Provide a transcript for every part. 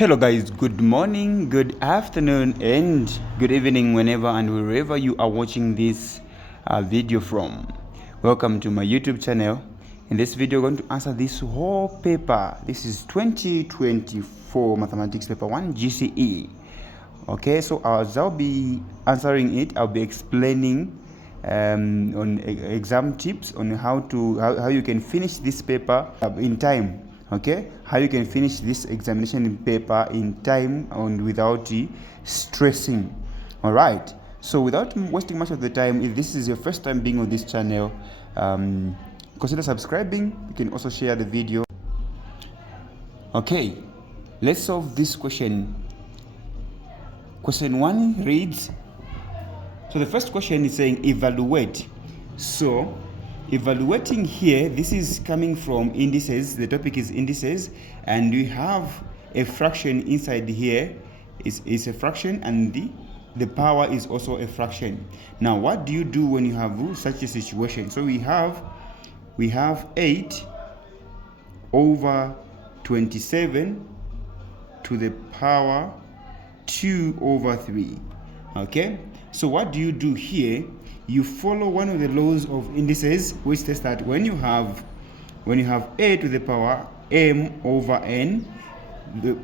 Hello guys, good morning, good afternoon, and good evening whenever and wherever you are watching this video from. Welcome to my YouTube channel. In this video, we're going to answer this whole paper. This is 2024 Mathematics Paper 1 GCE. Okay, so as I'll be answering it, I'll be explaining on exam tips on how you can finish this paper in time. Okay, how you can finish this examination paper in time and without stressing. All right, so without wasting much of the time, if this is your first time being on this channel, consider subscribing. You can also share the video. Okay, let's solve this question. Question 1 reads, so the first question is saying evaluate. So evaluating here, this is coming from indices. The topic is indices, and we have a fraction inside here. Is a fraction, and the power is also a fraction. Now what do you do when you have such a situation? So we have 8 over 27 to the power 2 over 3. Okay, so what do you do here? You follow one of the laws of indices, which says that when you have a to the power m over n, the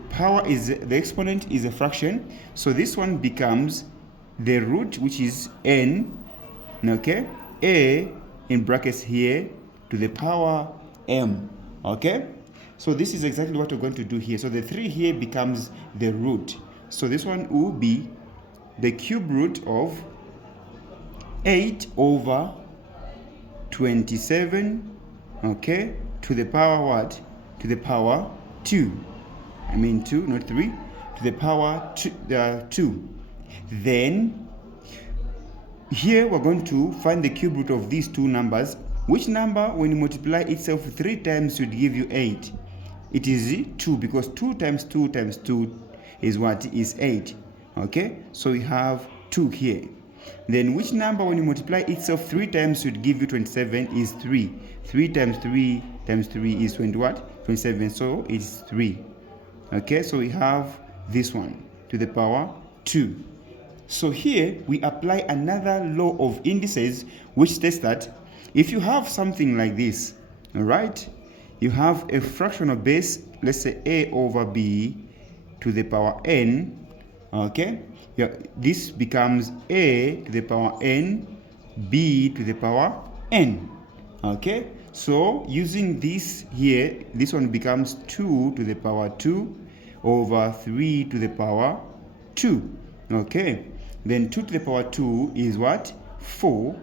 exponent is a fraction, so this one becomes the root, which is n, okay, a in brackets here to the power m. Okay, so this is exactly what we're going to do here. So the 3 here becomes the root, so this one will be the cube root of 8 over 27, okay, to the power what? To the power 2. I mean 2, not 3. To the power 2. Then here we're going to find the cube root of these two numbers. Which number, when you multiply itself 3 times, should give you 8? It is 2, because 2 times 2 times 2 is what? Is 8. Okay, so we have 2 here. Then which number, when you multiply itself 3 times, should give you 27? Is 3. 3 times 3 times 3 is 20 what? 27. So it's 3. Okay, so we have this one to the power 2. So here we apply another law of indices, which states that if you have something like this, all right, you have a fractional base, let's say a over b to the power n. Okay, yeah, this becomes a to the power n, b to the power n. Okay, so using this here, this one becomes 2 to the power 2 over 3 to the power 2. Okay, then 2 to the power 2 is what? 4.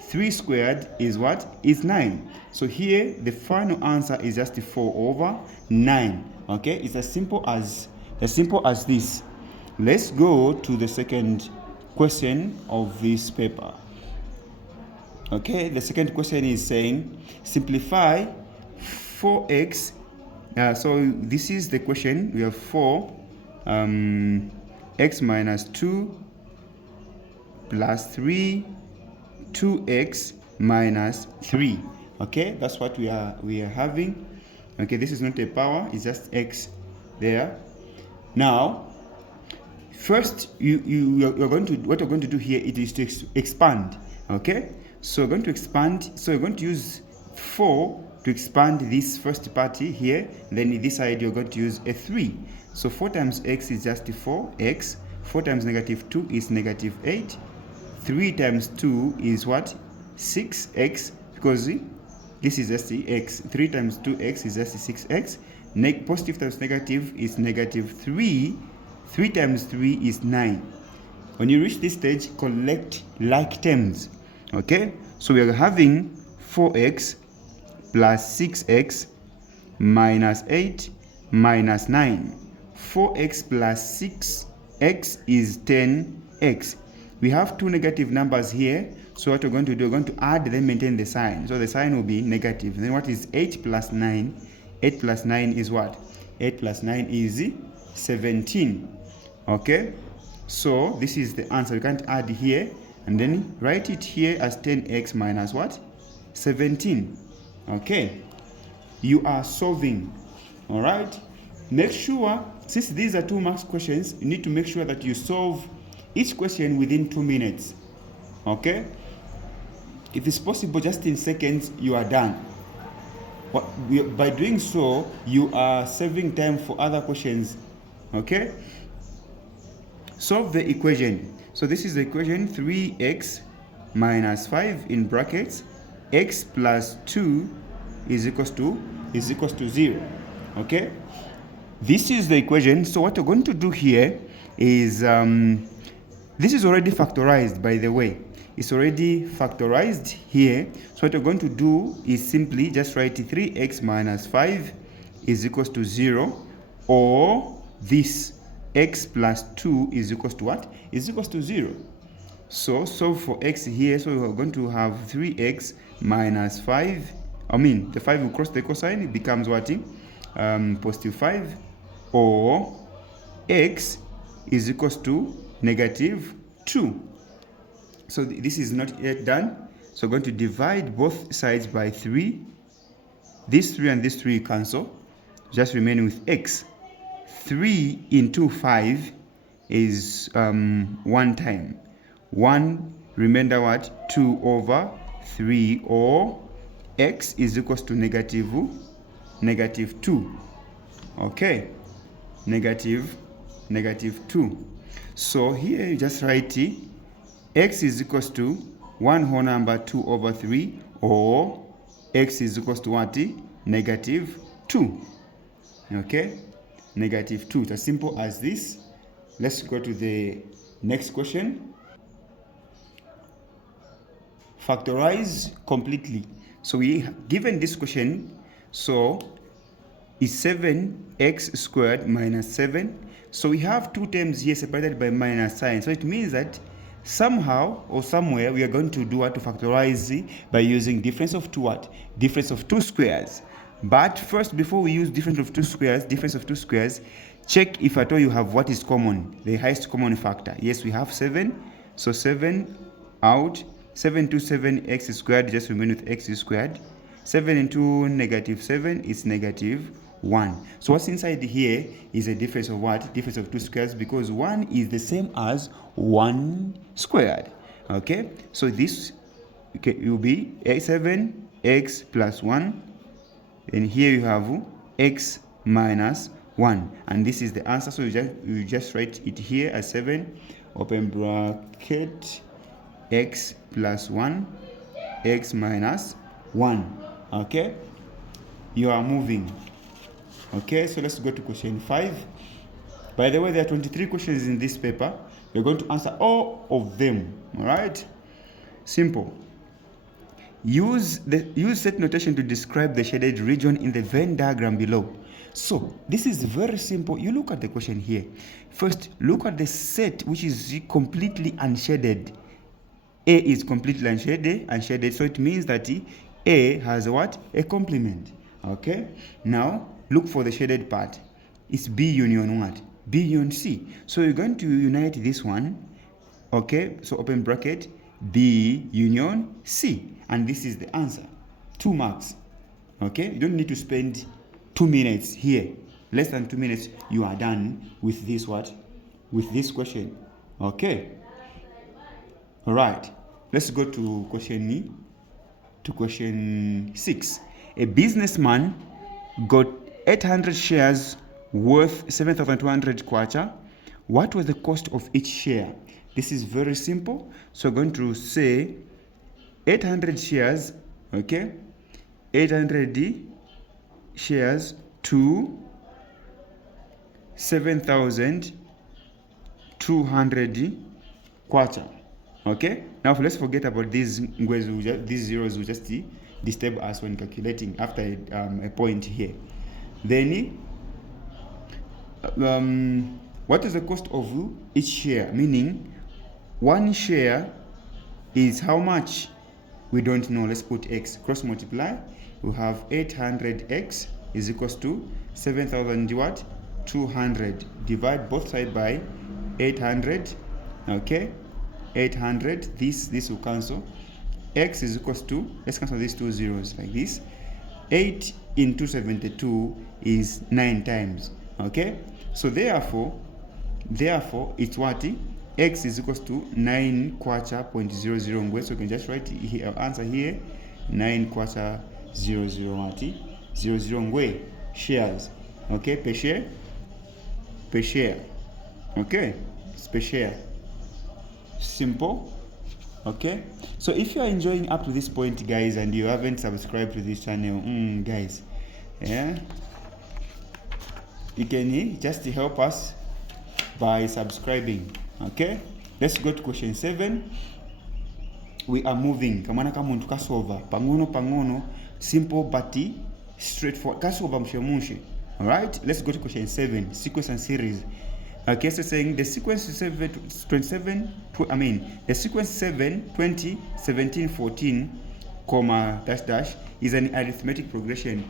3 squared is what? Is 9. So here the final answer is just 4 over 9. Okay, it's as simple as this. Let's go to the second question of this paper. Okay, the second question is saying simplify 4x. So this is the question. We have 4 x minus 2 plus 3 2x minus 3. Okay, that's what we are having. Okay, this is not a power, it's just x there. Now first, you're going to, what you're going to do here, it is to expand. Okay, so we're going to expand. So you're going to use 4 to expand this first part here. Then this side you're going to use a 3. So 4 times x is just 4x. 4 times negative 2 is negative 8. 3 times 2 is what? 6x, because this is just the x. 3 times 2x is just 6x. Positive times negative is negative 3. 3 times 3 is 9. When you reach this stage, collect like terms. Okay, so we are having 4x plus 6x minus 8 minus 9. 4x plus 6x is 10x. We have two negative numbers here, so what we're going to do, we're going to add, then maintain the sign. So the sign will be negative. Then what is 8 plus 9? 8 plus 9 is what? 8 plus 9 is 17. Okay, so this is the answer. You can't add here, and then write it here as 10x minus what? 17. Okay, you are solving. All right, Make sure, since these are 2 marks questions, you need to make sure that you solve each question within 2 minutes. Okay? If it's possible, just in seconds, you are done. By doing so, you are saving time for other questions. Okay? Solve the equation. So this is the equation 3x minus 5 in brackets, x plus 2 is equals to 0. Okay? This is the equation. So what we're going to do here is, this is already factorized, by the way. It's already factorized here. So what we're going to do is simply just write 3x minus 5 is equals to 0, or this x plus 2 is equals to what? Is equals to 0. So solve for x here. So we're going to have 3x minus 5. The 5 will cross the cosine. It becomes what? Positive 5. Or x is equals to negative 2. So this is not yet done. So we're going to divide both sides by 3. This 3 and this 3 cancel. Just remaining with x. 3 into 5 is 1 time. 1 remainder what? 2 over 3, or x is equals to negative 2. Okay, negative 2. So here you just write x is equals to 1 whole number 2 over 3, or x is equals to what? Negative 2. Okay, negative 2. It's as simple as this. Let's go to the next question. Factorize completely. So we given this question, so is 7x squared minus 7. So we have 2 terms here separated by minus sign. So it means that somehow or somewhere we are going to do what? To factorize by using difference of 2 what? Difference of 2 squares. But first, before we use difference of 2 squares, check if at all you have what is common, the highest common factor. Yes, we have 7. So 7 out. 7 to 7 x squared, just remain with x squared. 7 into negative 7 is negative 1. So what's inside here is a difference of what? Difference of 2 squares, because 1 is the same as 1 squared. Okay, so this will be 7x plus 1, and here you have x minus 1, and this is the answer. So you just write it here as 7 open bracket x plus 1, x minus 1. Okay, you are moving. Okay, so let's go to question 5. By the way, there are 23 questions in this paper. You're going to answer all of them. All right, simple. Use set notation to describe the shaded region in the Venn diagram below. So this is very simple. You look at the question here. First, look at the set which is completely unshaded. A is completely unshaded, so it means that A has what? A complement. Okay, now look for the shaded part. It's B union what? B union C. So you're going to unite this one. Okay, so open bracket B union C, and this is the answer. 2 marks. Okay, you don't need to spend 2 minutes here. Less than 2 minutes, you are done with this what? With this question. Okay. All right, let's go to question 6. A businessman got 800 shares worth 7,200 kwacha. What was the cost of each share? This is very simple. So we're going to say 800 shares, okay? 800 shares to 7,200 kwacha. Okay, now let's forget about these zeros will just disturb us when calculating after a point here. Then what is the cost of each share? Meaning 1 share is how much? We don't know. Let's put x. Cross multiply. We have 800x is equals to 7,200. Divide both sides by 800. Okay, 800. This will cancel. X is equals to, let's cancel these 2 zeros like this. 8 into 72 is 9 times. Okay, so therefore it's what? X is equals to 9 quarter point 00 ngwe. So you can just write here, answer here, 9 quarter 00 what? 00 ngwe shares. Okay, per share. Okay, it's per share. Simple. Okay, so if you are enjoying up to this point, guys, and you haven't subscribed to this channel, guys, yeah, you can just help us by subscribing. Okay, let's go to question 7. We are moving kamana kamuntu kasolva pangono, simple but straightforward, kasolva mshemushe. All right, let's go to question 7, sequence and series. Okay, so saying the sequence 7 the sequence 7 20 17 14 comma dash dash is an arithmetic progression.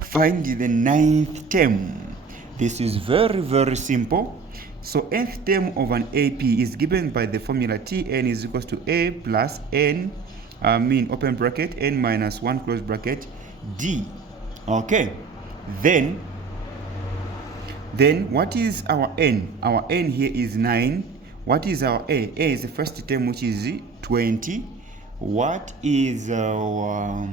Find the 9th term. This is very, very simple. So nth term of an AP is given by the formula Tn is equals to A plus n, open bracket, n minus 1 close bracket, d. Okay, then what is our n? Our n here is 9. What is our A? A is the first term, which is 20. What is our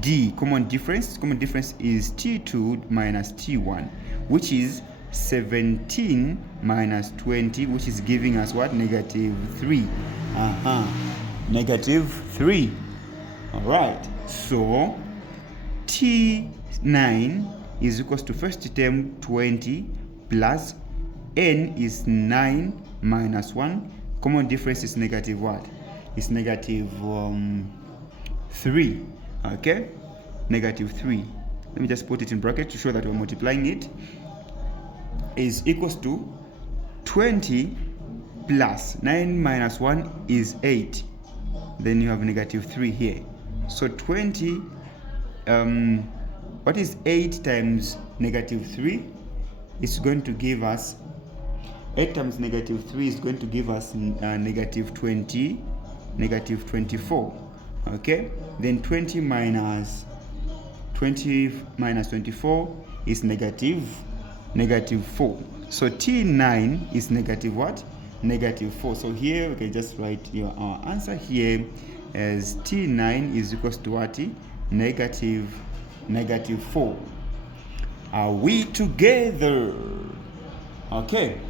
D? Common difference is T2 minus T1, which is 17 minus 20, which is giving us what? Negative 3. Negative 3. All right, so T9 is equals to first term 20 plus n is 9 minus 1. Common difference is negative what? It's negative 3. Okay, negative 3. Let me just put it in bracket to show that we're multiplying it. Is equals to 20 plus 9 minus 1 is 8. Then you have negative 3 here. So 20, what is 8 times negative 3? It's going to give us 8 times negative 3 is going to give us negative 20, negative 24. Okay, then 20 minus 24 is negative 4. So T9 is negative what? Negative 4. So here we can just write our answer here as T9 is equals to what? Negative 4. Are we together? Okay,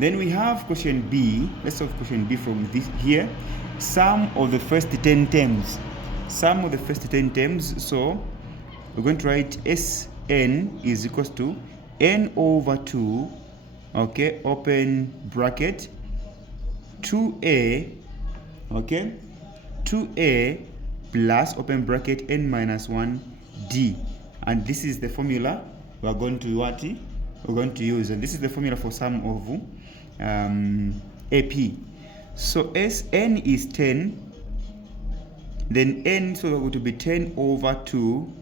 then we have question B. Let's solve question B from this here. Sum of the first 10 terms. Sum of the first 10 terms. So we're going to write Sn is equals to n over 2, okay, open bracket, 2a, okay, 2a plus open bracket n minus 1 d. And this is the formula we are going to use, and this is the formula for sum of AP. So Sn is 10, then n, so we're going to be 10 over 2,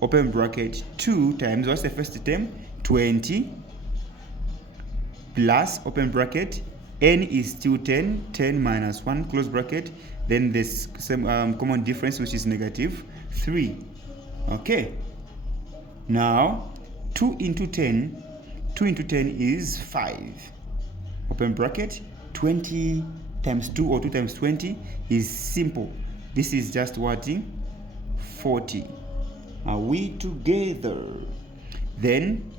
open bracket, 2 times, what's the first term? 20, plus, open bracket, n is still 10, 10 minus 1, close bracket, then this same common difference, which is negative 3. Okay, now 2 into 10 is 5, open bracket, 20 times 2 or 2 times 20 is simple. This is just what? 40. Are we together? Then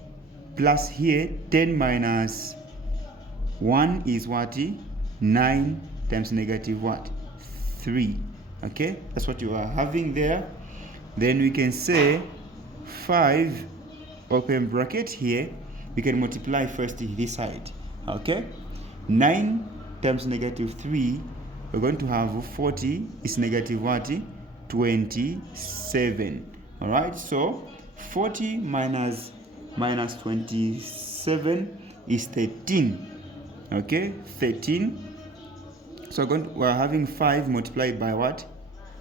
plus here 10 minus 1 is what? 9 times negative what? 3. Okay, that's what you are having there. Then we can say 5, open bracket here, we can multiply first this side. Okay, 9 times negative 3, we're going to have 40 is negative what? 27. All right, so 40 minus 27 is 13. Okay, 13. So we're having 5 multiplied by what?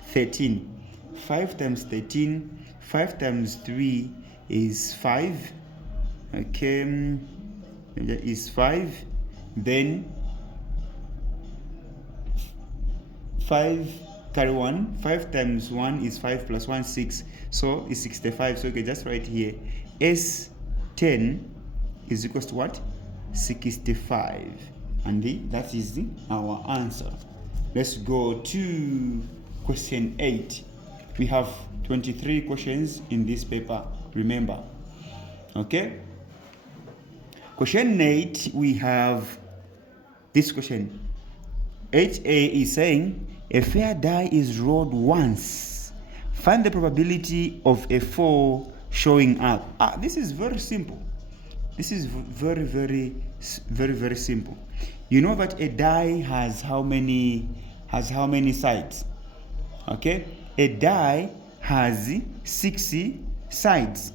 13. 5 times 13, 5 times 3 is 5. Okay, is 5. Then 5 31. 5 times 1 is 5 plus 1, 6. So it's 65. So you can just write here S10 is equals to what? 65. And that is our answer. Let's go to question 8. We have 23 questions in this paper, remember. Okay? Question 8, we have this question. 8A is saying, a fair die is rolled once. Find the probability of a 4 showing up. This is very simple. This is very simple. You know that a die has how many sides? Okay? A die has 60 sides.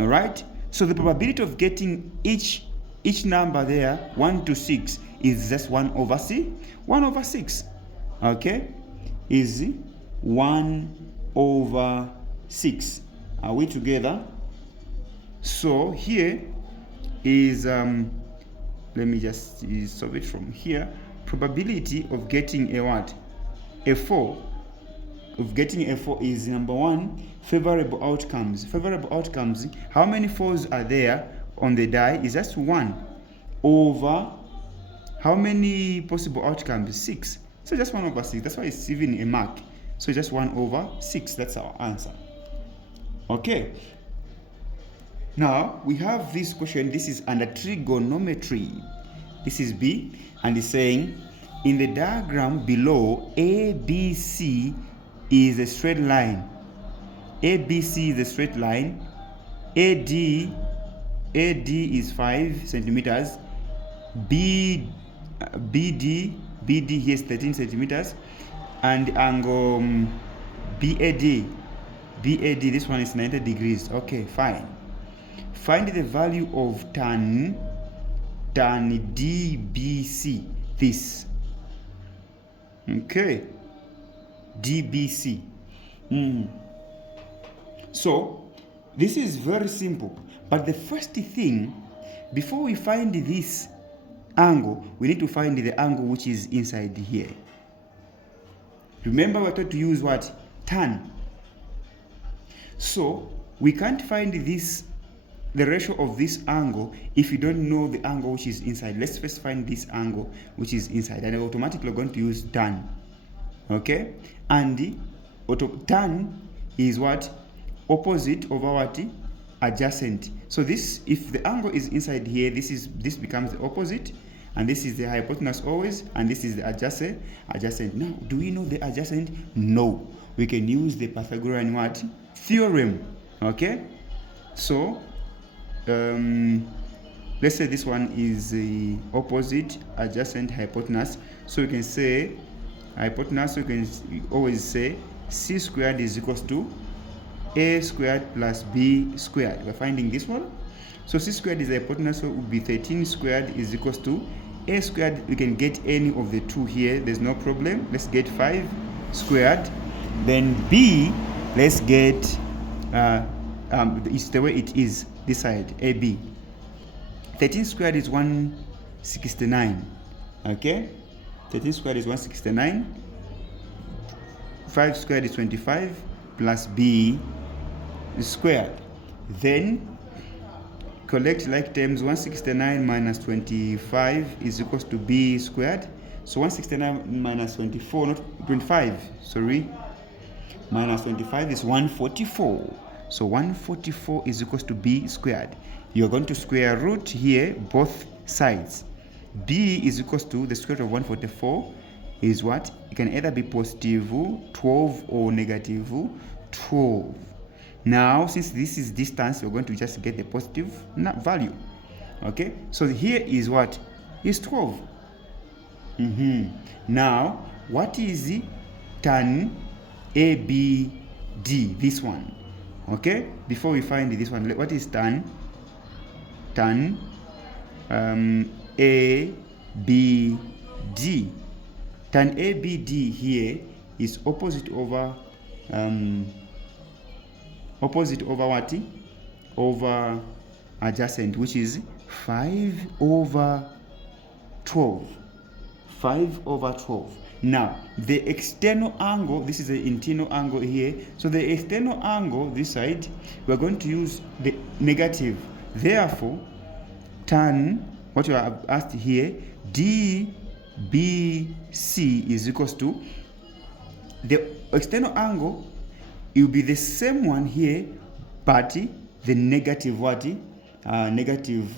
All right? So the probability of getting each number there, 1 to 6, is just 1 over 6. Okay? Is 1 over 6. Are we together? So here is let me just solve it from here. Probability of getting a what? A 4. Of getting a 4 is number 1, favorable outcomes. Favorable outcomes, how many 4s are there on the die? Is just 1 over how many possible outcomes? 6. So just 1 over 6. That's why it's even a mark. So just 1 over 6. That's our answer. Okay. Now we have this question. This is under trigonometry. This is B, and it's saying in the diagram below, ABC is a straight line. ABC is a straight line. AD is 5 centimeters. BD here is 13 centimeters, and angle BAD, this one is 90 degrees. Okay, fine. Find the value of tan DBC, this. Okay, DBC. So this is very simple, but the first thing, before we find this angle, we need to find the angle which is inside here. Remember, we're taught to use what? Tan. So we can't find the ratio of this angle if you don't know the angle which is inside. Let's first find this angle which is inside, and automatically we're going to use tan. Okay, and tan is what? Opposite over what? Adjacent. So this, if the angle is inside here, this becomes the opposite, and this is the hypotenuse always, and this is the adjacent. Now, do we know the adjacent? No. We can use the Pythagorean what? Theorem. Okay, so let's say this one is the opposite adjacent hypotenuse. So you can say hypotenuse, so you can always say c squared is equals to a squared plus b squared. We're finding this one. So c squared is the hypotenuse, so it would be 13 squared is equals to a squared. We can get any of the two here, there's no problem. Let's get 5 squared. Then b, let's get it's the way it is, this side, AB. 13 squared is 169. Okay, 13 squared is 169. 5 squared is 25 plus b squared. Then collect like terms. 169 minus 25 is equals to b squared. So 169 minus 24, not 25, sorry, minus 25 is 144. So 144 is equals to b squared. You're going to square root here both sides. B is equals to the square root of 144 is what? It can either be positive 12 or negative 12. Now, since this is distance, we're going to just get the positive value. Okay, so here is what? Is 12. Now, what is tan ABD? This one. Okay, before we find this one, what is tan ABD? Tan ABD here is opposite over what? Over adjacent, which is 5 over 12. 5 over 12. Now, the external angle, this is the internal angle here. So the external angle, this side, we're going to use the negative. Therefore, tan, what you have asked here, DBC is equals to, the external angle, it will be the same one here, but the negative what? Negative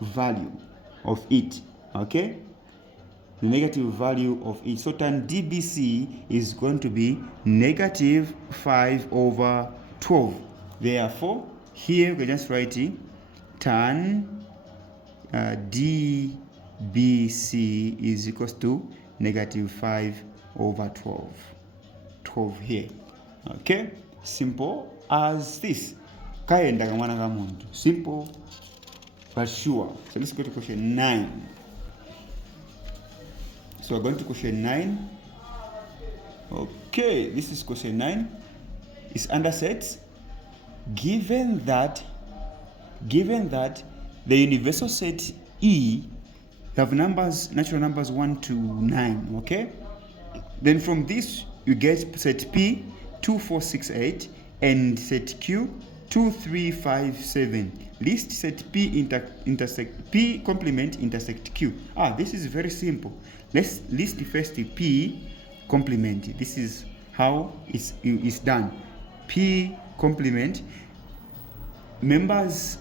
value of it, okay? The negative value of it. So tan DBC is going to be negative 5 over 12. Therefore, here we're just writing tan DBC is equals to negative 5 over 12. 12 here. Okay? Simple as this. Simple but sure. So let's go to question 9. So we're going to question 9. Okay, this is question 9. It's under sets. Given that the universal set E have numbers, natural numbers 1 to 9, okay? Then from this you get set P 2, 4, 6, 8 and set Q 2, 3, 5, 7. List set P intersect P complement intersect Q. This is very simple. Let's list first P complement. This is how it's done. P complement members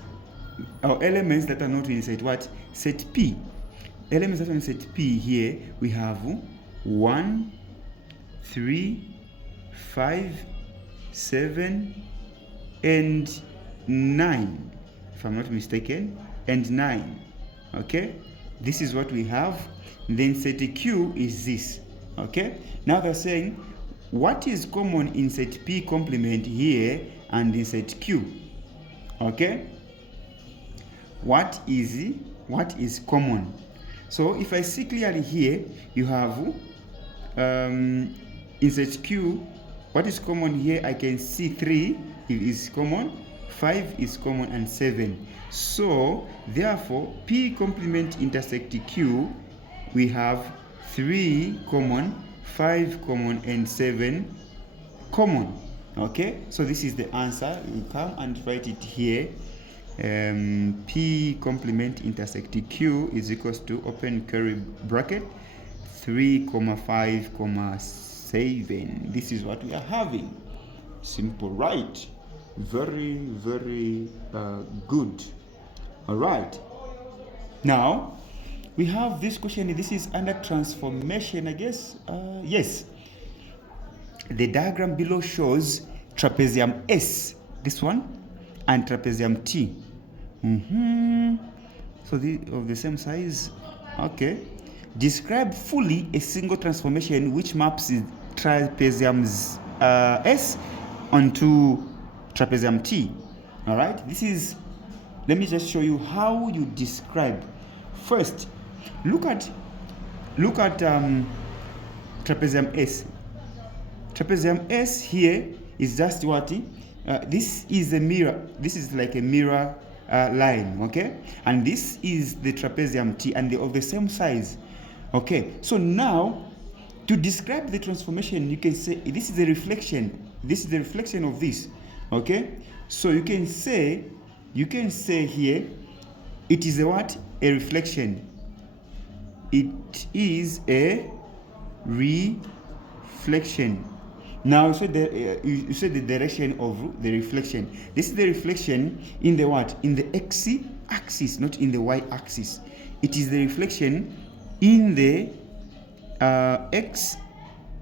or elements that are not in set what? Set P. Elements that are in set P here we have 1, 3, 5, 7, and 9, if I'm not mistaken, and 9. Okay, this is what we have. Then set Q is this. Okay, now they're saying what is common in set P complement here and in set Q. Okay, what is common? So if I see clearly here, you have in set Q, what is common here? I can see 3 is common, 5 is common, and 7. So therefore P complement intersect Q, we have 3 common, 5 common, and 7 common. Okay, so this is the answer. You come and write it here. P complement intersect Q is equals to open curly bracket 3, 5, 7. This is what we are having. Simple, right? Very, very good. All right. Now we have this question. This is under transformation, I guess. Yes. The diagram below shows trapezium S, this one, and trapezium T. So they of the same size. Okay. Describe fully a single transformation which maps trapezium's S onto trapezium T. All right. This is. Let me just show you how you describe. First, look at trapezium S. Trapezium S here is just what? This is a mirror. This is like a mirror line, okay? And this is the trapezium T, and they're of the same size. Okay, so now to describe the transformation, you can say this is the reflection. This is the reflection of this. Okay, so you can say here it is a what? A reflection. It is a reflection. Now you said the direction of the reflection. This is the reflection in the what? In the x-axis, not in the y-axis. It is the reflection in the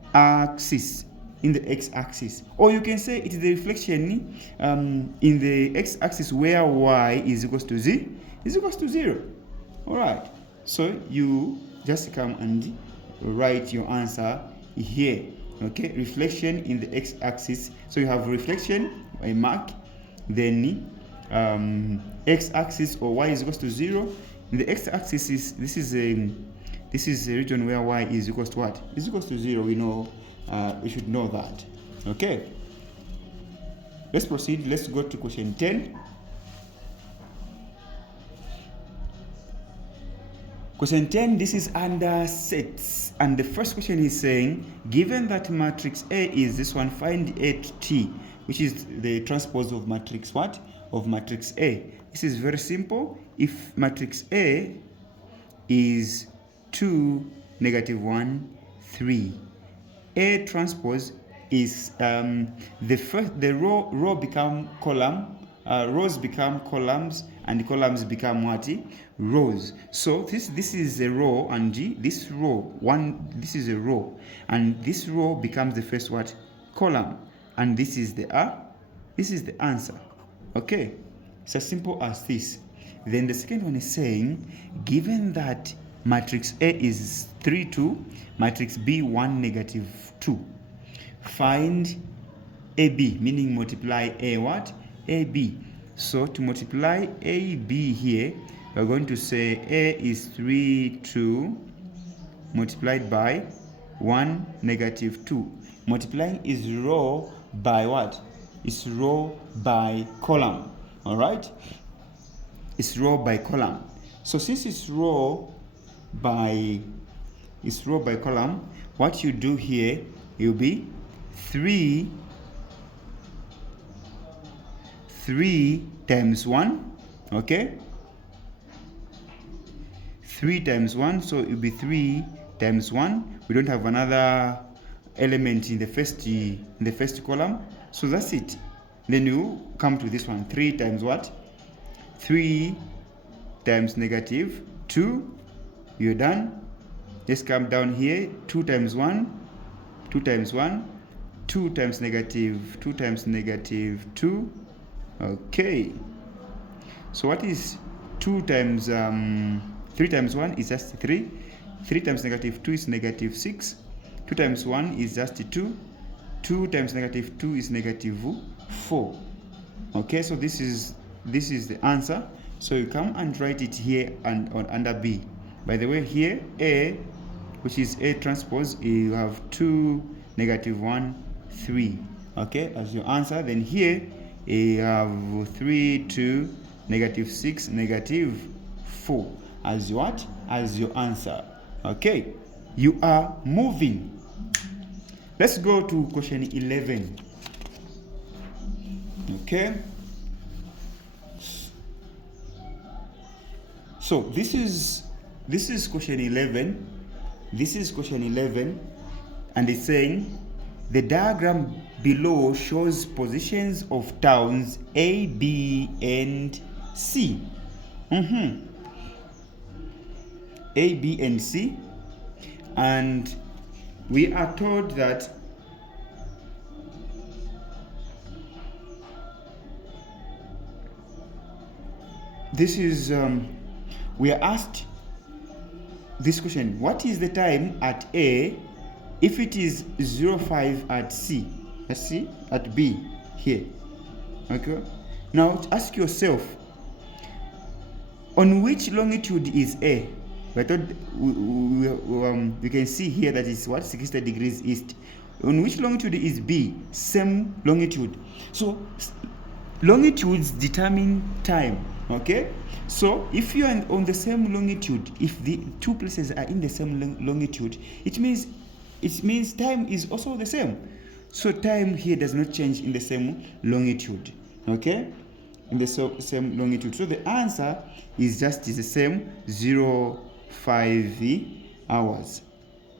x-axis. In the x-axis, or you can say it is the reflection in the x-axis where y is equals to z is equals to 0. All right. So you just come and write your answer here. Okay, reflection in the x-axis. So you have reflection, a mark, then x-axis or y is equals to 0. In the x-axis this is a region where y is equals to what? Is equals to 0. We know. We should know that. Okay. Let's proceed. Let's go to question 10. Question 10, this is under sets. And the first question is saying, given that matrix A is this one, find T, which is the transpose of matrix what? Of matrix A. This is very simple. If matrix A is 2, -1, 3, A transpose is the row become column, rows become columns, and columns become what? Rows. So this is a row, and this is a row, and this row becomes the first what? Column, and this is the answer. Okay, it's as simple as this. Then the second one is saying, given that matrix A is 3, 2, matrix B 1, -2, find AB, meaning multiply A what? AB. So to multiply AB here, we're going to say A is 3, 2 multiplied by 1, -2. Multiplying is row by what? It's row by column. All right? It's row by column. So since it's row by column, what you do here, will be 3 times 1, okay? 3 times 1, so it will be 3 times 1. We don't have another element in the first column, so that's it. Then you come to this one, 3 times what? 3 times -2. You're done. Just come down here, 2 times 1, 2 times 1, 2 times -2. Okay, so what is 2 times 3 times 1 is just 3. 3 times -2 is -6. 2 times 1 is just 2. 2 times -2 is -4. Okay, so this is the answer. So you come and write it here and under B. By the way, here A, which is A transpose, you have 2, -1, 3. Okay, as your answer. Then here you have 3, 2, -6, -4 as what? As your answer. Okay, you are moving. Let's go to question 11. Okay, so this is question 11. This is question 11, and it's saying the diagram below shows positions of towns A, B, and C. A, B, and C, and we are told that this is we are asked this question: what is the time at A if it is 05 at C? Let's see, at B here. Okay, now ask yourself, on which longitude is A? We can see here that it's what? 60 degrees east. On which longitude is B? Same longitude. So longitudes determine time. Okay, so if you are on the same longitude, if the two places are in the same longitude, it means time is also the same. So time here does not change in the same longitude. Okay, in the same longitude. So the answer is the same, 05 hours.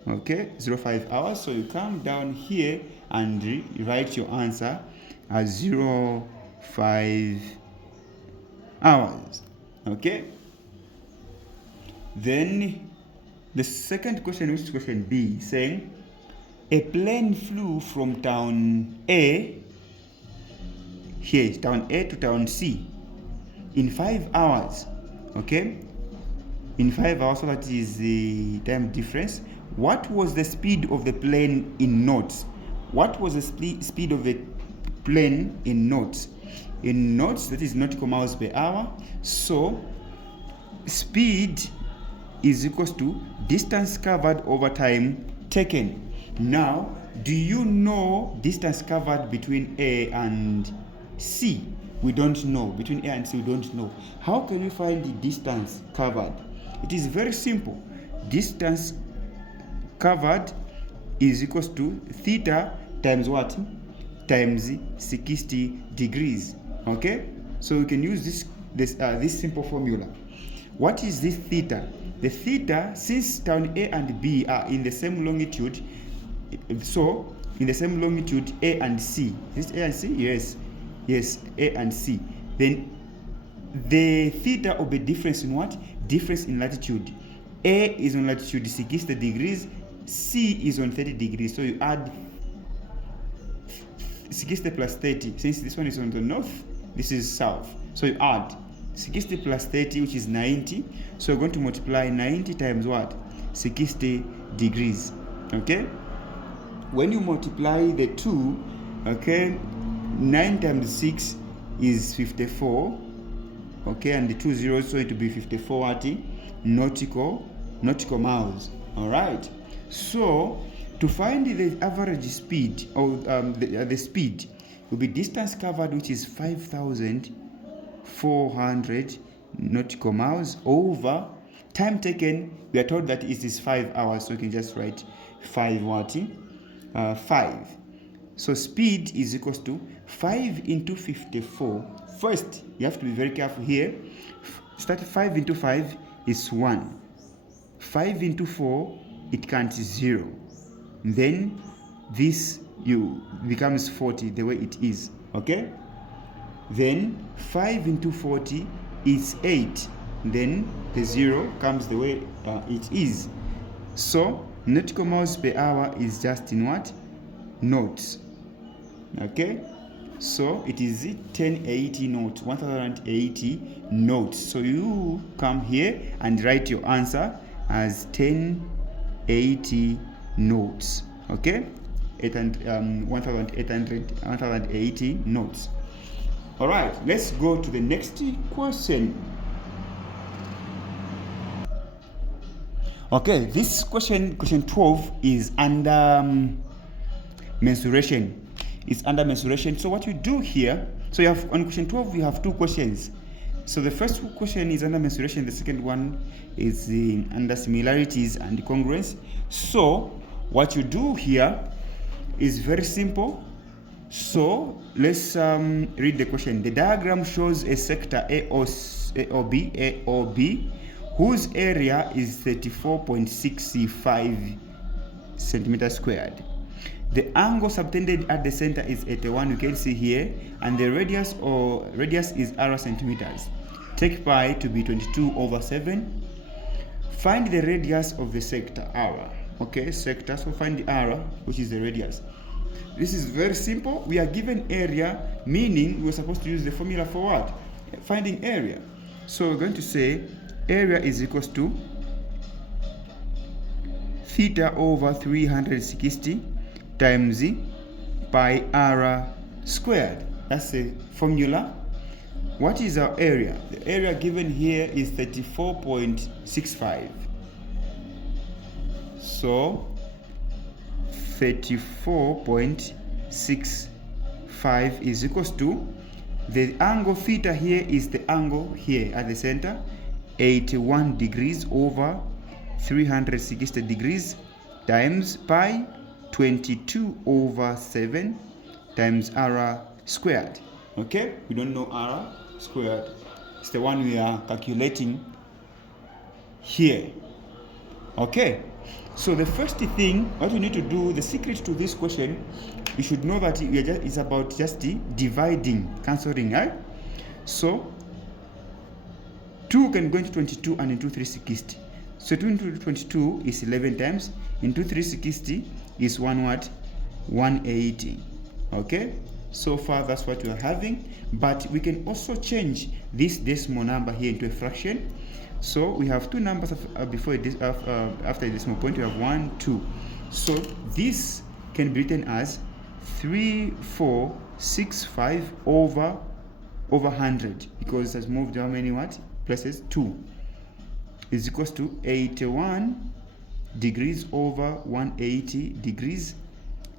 Okay, 05 hours. So you come down here and write your answer as 05 hours. Okay, then the second question, which is question B, saying a plane flew from town A, here town A to town C, in 5 hours. Okay, in 5 hours, so that is the time difference. What was the speed of the plane in knots? What was the speed of the plane in knots? In knots, that is nautical miles per hour. So speed is equals to distance covered over time taken. Now, do you know distance covered between A and C? We don't know. Between A and C, we don't know. How can we find the distance covered? It is very simple. Distance covered is equals to theta times what? Times 60 degrees. Okay? So we can use this simple formula. What is this theta? The theta, since town A and B are in the same longitude, so in the same longitude A and C. Is it A and C? Yes. Yes, A and C. Then the theta will be difference in what? Difference in latitude. A is on latitude 60 degrees, C is on 30 degrees. So you add 60 plus 30. Since this one is on the north, this is south. So you add 60 plus 30, which is 90. So you're going to multiply 90 times what? 60 degrees. Okay? When you multiply the two, okay, 9 times 6 is 54. Okay, and the 2 zeros, so it will be 54 what? Nautical miles. All right. So to find the average speed, or the speed, will be distance covered, which is 5,400 nautical miles, over time taken. We are told that it is 5 hours, so you can just write 5 what? 5. So speed is equals to 5 into 54. First, you have to be very careful here. Start 5 into 5 is 1. 5 into 4, it counts 0. Then this becomes 40 the way it is. Okay? Then 5 into 40 is 8. Then the 0 comes the way it is. So nautical miles per hour is just in what? Knots. Okay? So it is 1080 knots, 1080 knots. So you come here and write your answer as 1080 knots. Okay? 1880 knots. All right, let's go to the next question. Okay, this question 12 is under mensuration. It's under mensuration. So what you do here, so you have on question 12 you have two questions. So the first question is under mensuration, the second one is under similarities and congruence. So what you do here is very simple. So let's read the question. The diagram shows a sector AOB, whose area is 34.65 centimeters squared. The angle subtended at the center is 81, you can see here, and the radius is r centimeters. Take pi to be 22/7. Find the radius of the sector, r. Okay, sector, so find the r, which is the radius. This is very simple. We are given area, meaning we're supposed to use the formula for what? Finding area. So we're going to say area is equals to theta over 360 times pi r squared. That's the formula. What is our area? The area given here is 34.65. So 34.65 is equals to, the angle theta here is the angle here at the center, 81 degrees over 360 degrees times pi 22/7 times r squared. Okay, we don't know r squared. It's the one we are calculating here. Okay, so the first thing what we need to do, the secret to this question, you should know that it's about just dividing, cancelling, right? So 2 can go into 22 and into 360. So 2 into 22 is 11 times, into 360 is 180. Okay, so far that's what we are having, but we can also change this decimal number here into a fraction. So we have two numbers after a decimal point. We have 1, 2. So this can be written as 3465 over 100, because it has moved how many places? 2 is equals to 81 degrees over 180 degrees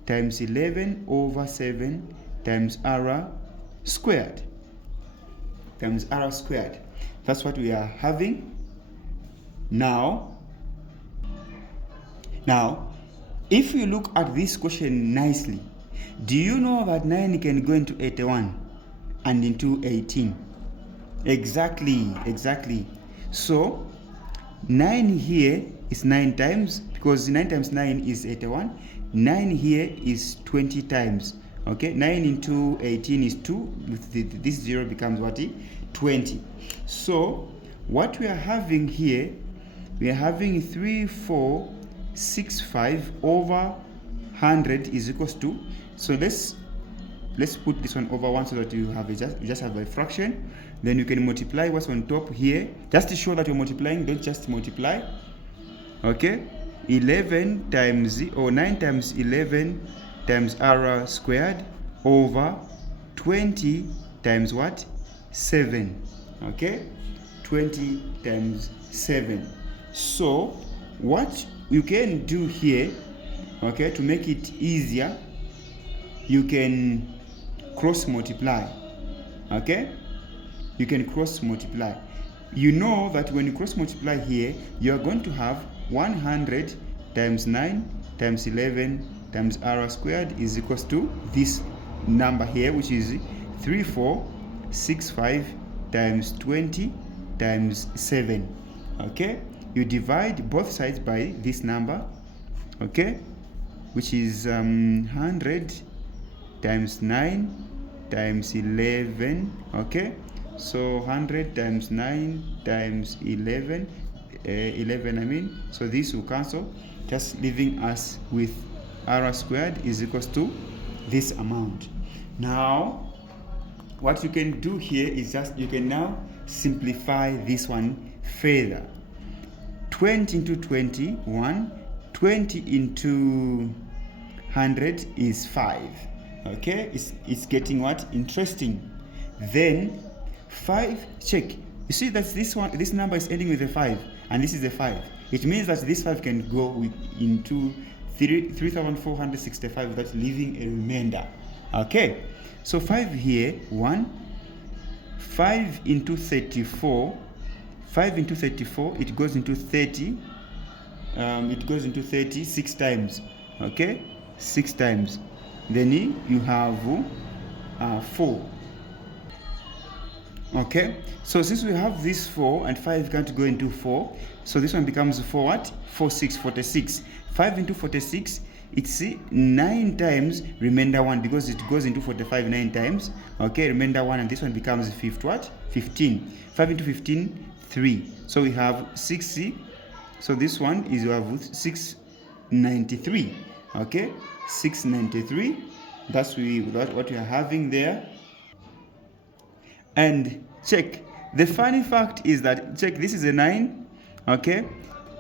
times 11/7 times r squared. That's what we are having. Now, if you look at this question nicely, do you know that 9 can go into 81 and into 18? Exactly. So 9 here is 9 times, because 9 times 9 is 81. 9 here is 20 times. Okay, 9 into 18 is 2. This 0 becomes what? 20. So what we are having here, we are having 3465 over 100 is equals to, so let's put this one over 1 so that you just have a fraction. Then you can multiply what's on top here, just to show that you're multiplying. Don't just multiply. Okay, 11 times, or 9 times 11 times r squared over 20 times what? 7. Okay, 20 times 7. So what you can do here, okay, to make it easier, you can cross multiply. Okay, you can cross multiply. You know that when you cross multiply here, you are going to have 100 times 9 times 11 times r squared is equals to this number here, which is 3465 times 20 times 7. Okay, you divide both sides by this number, okay, which is 100 times 9 times 11. Okay, so 100 times 9 times 11, so this will cancel, just leaving us with r squared is equals to this amount. Now what you can do here is just, you can now simplify this one further. 20 into 21, 20 into 100 is 5. Okay, it's getting what? Interesting. Then 5, check. You see that this number is ending with a 5, and this is a 5. It means that this 5 can go into 3,465 without leaving a remainder. Okay, so 5 here, 1. 5 into 34. 5 into 34, it goes into 30. It goes into 30 6 times. Okay, 6 times. Then you have 4. Okay, so since we have this 4 and 5 can't go into 4, so this one becomes 4 what? 4 6 46. 5 into 46, it's 9 times remainder 1, because it goes into 45 9 times. Okay, remainder 1, and this one becomes 15. 5 into 15, 3. So we have 60. So this one is, you have 693. Okay, 693. That's what we are having there. And check, the funny fact is that, check, this is a 9. Okay,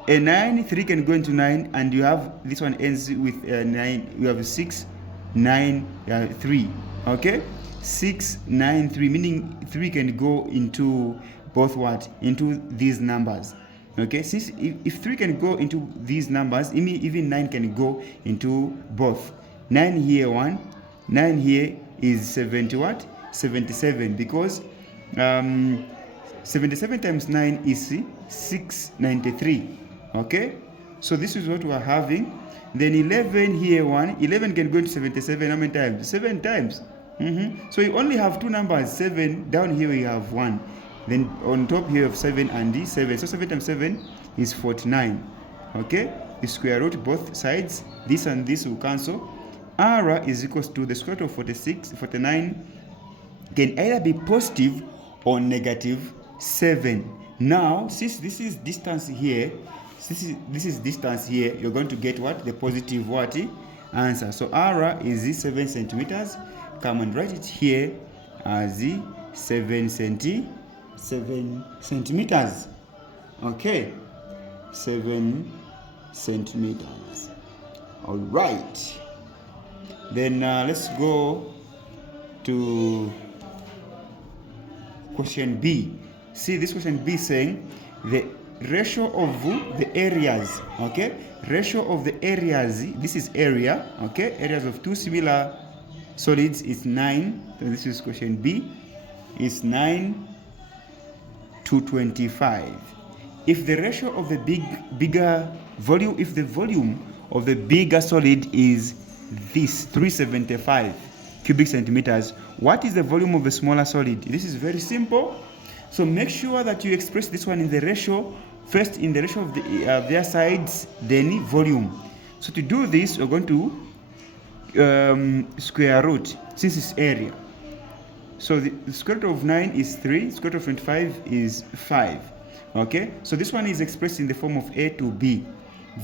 a 9, 3 can go into 9, and you have this one ends with 9. You have 6 9 3. Okay, 6 9 3, meaning 3 can go into both what? Into these numbers. Okay, since if 3 can go into these numbers, even 9 can go into both. 9 here 1, 9 here is 70 what? 77, because 77 times 9 is 693. Okay, so this is what we are having. Then 11 here 1, 11 can go into 77 how many times? 7 times. So you only have 2 numbers, 7. Down here we have 1. Then on top here of 7 and 7. So 7 times 7 is 49. Okay, you square root both sides. This and this will cancel. R is equals to the square root of 49 can either be positive or negative 7. Now, since this is distance here, this is distance here, you're going to get what? The positive what? Answer. So R is 7 centimeters. Come and write it here as 7 centimeters. Okay, 7 centimeters. All right. Then let's go to question B. See, this question B saying the ratio of the areas. Okay, ratio of the areas. This is area. Okay, areas of two similar solids is 9. So this is question B. Is 9 to 25. if the ratio of the bigger volume, if the volume of the bigger solid is this 375 cubic centimeters, what is the volume of the smaller solid? This is very simple. So make sure that you express this one in the ratio, first in the ratio of their sides, then volume. So to do this, we're going to square root, since it's area. So the square root of 9 is 3, square root of 25 is 5. Okay, so this one is expressed in the form of a to b.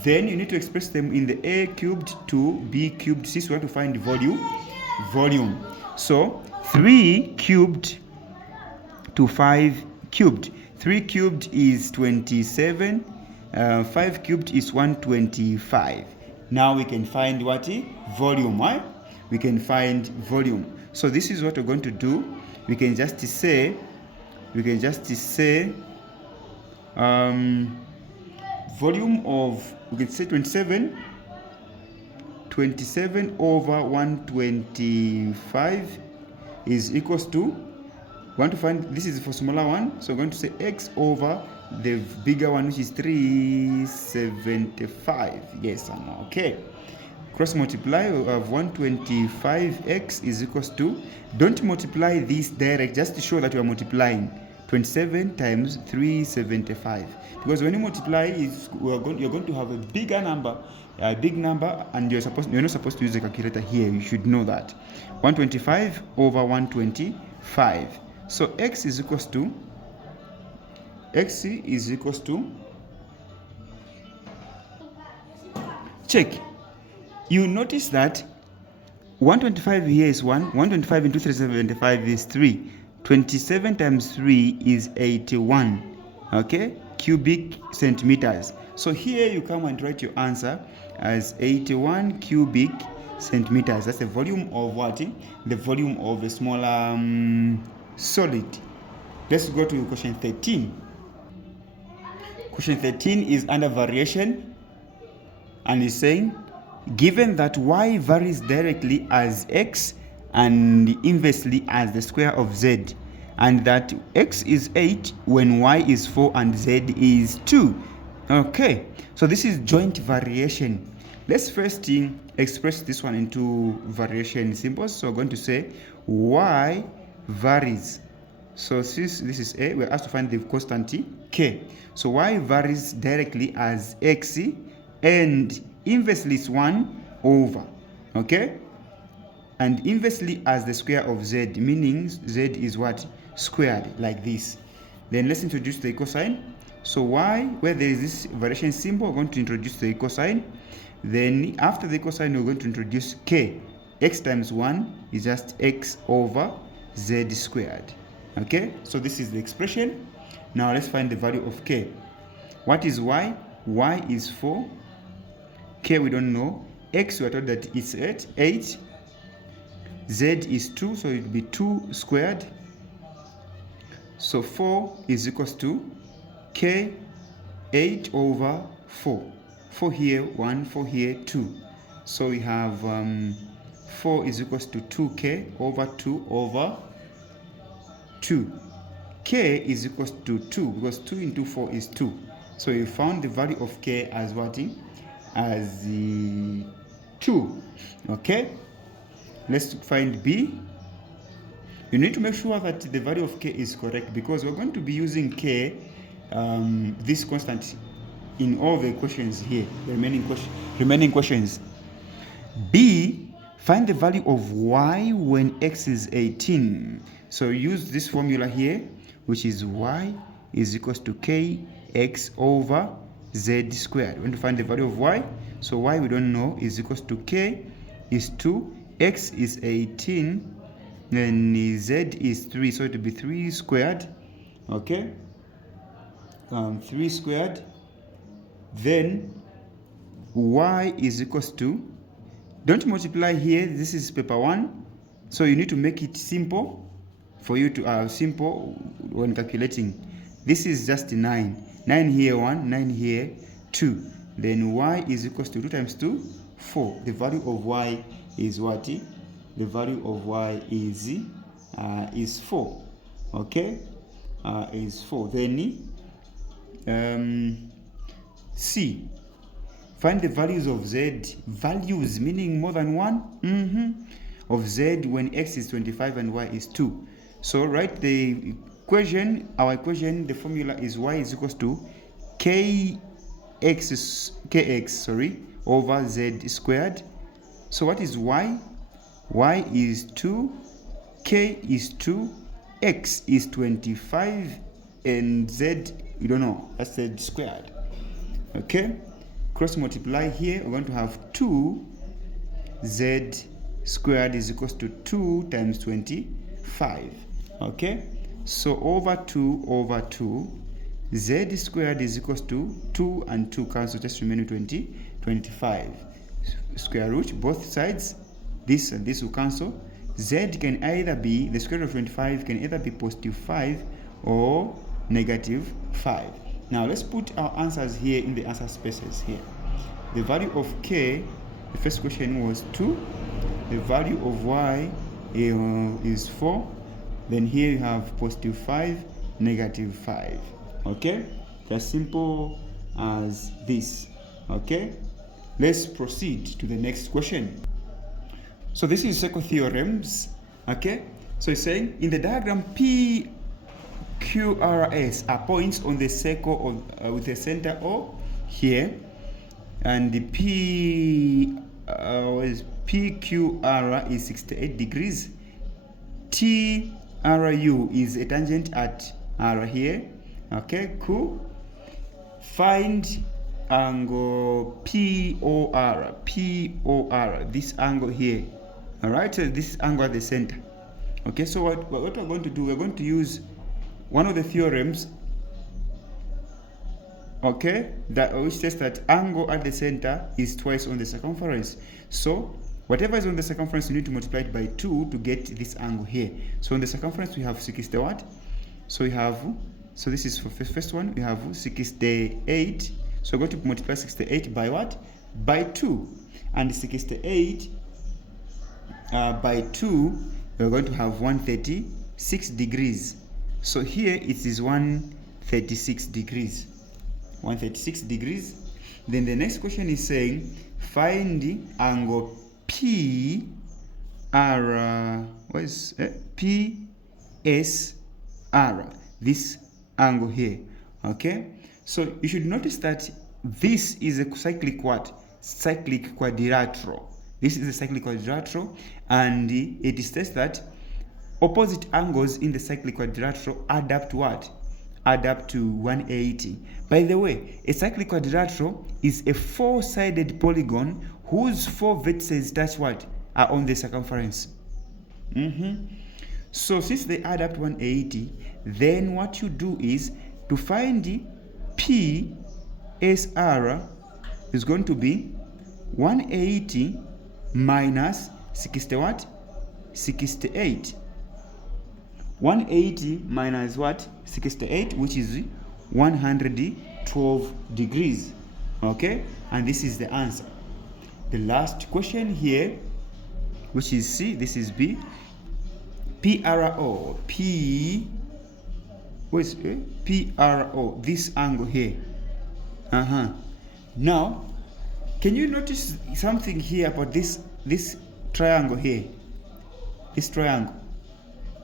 Then you need to express them in the a cubed to b cubed, since we want to find volume. So 3 cubed to 5 cubed. 3 cubed is 27, 5 cubed is 125. Now we can find what? Volume, right? We can find volume. So this is what we're going to do. We can just say volume of, we can say 27 over 125 is equals to, we want to find, this is for smaller one, so we're going to say x over the bigger one, which is 375. Yes or no? Okay. Cross multiply, we have 125x is equals to, don't multiply this direct, just to show that you are multiplying 27 times 375, because when you multiply, you're going to have a big number, and you're not supposed to use a calculator here. You should know that. 125 over 125. So x is equals to check. You notice that 125 here is 1, 125 into 375 is 3. 27 times 3 is 81, okay, cubic centimeters. So here you come and write your answer as 81 cubic centimeters. That's the volume of what? The volume of a smaller solid. Let's go to question 13. Question 13 is under variation, and is saying, given that y varies directly as x and inversely as the square of z, and that x is 8 when y is 4 and z is 2. Okay, so this is joint variation. Let's first express this one into variation symbols. So we're going to say y varies. So since this is a, we're asked to find the constant k. So y varies directly as x, and inversely is 1 over, okay, and inversely as the square of z, meaning z is what? Squared, like this. Then let's introduce the equal sign. So y, where there is this variation symbol, we're going to introduce the equal sign. Then after the equal sign, we're going to introduce k. X times 1 is just x over z squared. Okay, so this is the expression. Now let's find the value of k. What is y? Y is 4. K we don't know. X we are told that it's 8. Z is 2, so it will be 2 squared. So 4 is equals to k 8 over 4. 4 here, 1, 4 here, 2. So we have 4 is equals to 2k over 2 over 2. K is equals to 2, because 2 into 4 is 2. So we found the value of k as what? As 2. Okay, let's find b. You need to make sure that the value of k is correct, because we're going to be using k, this constant, in all the questions here, the remaining questions. B, find the value of y when x is 18. So use this formula here, which is y is equals to k x over z squared. We want to find the value of y. So y we don't know is equals to k is 2, x is 18, and z is 3, so it will be 3 squared. Okay, 3 squared. Then y is equals to, don't multiply here, this is paper 1, so you need to make it simple for you to simple when calculating. This is just 9 here, 1, 9 here, 2. Then y is equals to 2 times 2, 4. The value of y is what? The value of y is 4. Okay, is 4. Then C. Find the values of Z, values meaning more than one, of Z when X is 25 and Y is 2. So write the equation, our equation, the formula is Y is equals to kx over Z squared. So what is Y? Y is 2, K is 2, X is 25, and Z, you don't know, that's Z squared. Okay? Cross multiply here, we're going to have 2Z squared is equals to 2 times 25. Okay? So over 2 over 2, Z squared is equals to 2 and 2 cancel, just remaining 25. Square root, both sides, this and this will cancel. Z can either be, the square root of 25 can either be positive 5 or negative 5. Now let's put our answers here in the answer spaces here. The value of K, the first question was 2. The value of Y is 4. Then here you have positive 5, negative 5. Okay? As simple as this. Okay? Let's proceed to the next question. So this is circle theorems. Okay? So it's saying in the diagram P, Q, R, S are points on the circle of, with a center O here, and the PQR is 68 degrees. TRU is a tangent at R here. Okay, cool. Find angle POR, this angle here. All right, so this angle at the center. Okay, so what we're going to do, we're going to use one of the theorems, okay, that which says that angle at the center is twice on the circumference. So whatever is on the circumference, you need to multiply it by 2 to get this angle here. So on the circumference we have 60 what? So we have, so this is for first one, we have 68. So we're going to multiply 68 by what? By 2. And 68 by 2, we're going to have 136 degrees. So here it is 136 degrees. 136 degrees. Then the next question is saying find the angle PSR. This angle here. Okay? So you should notice that this is a cyclic what? Cyclic quadrilateral. This is a cyclic quadrilateral, and it states that opposite angles in the cyclic quadrilateral add up to what? Add up to 180. By the way, a cyclic quadrilateral is a four-sided polygon whose 4 vertices touch what? Are on the circumference. So since they add up to 180, then what you do is to find the PSR is going to be 180 minus 60 what? 68. 180 minus what? 68, which is 112 degrees. Okay? And this is the answer. The last question here, which is C, this is B. PRO. PRO, this angle here. Now, can you notice something here about this triangle here? This triangle.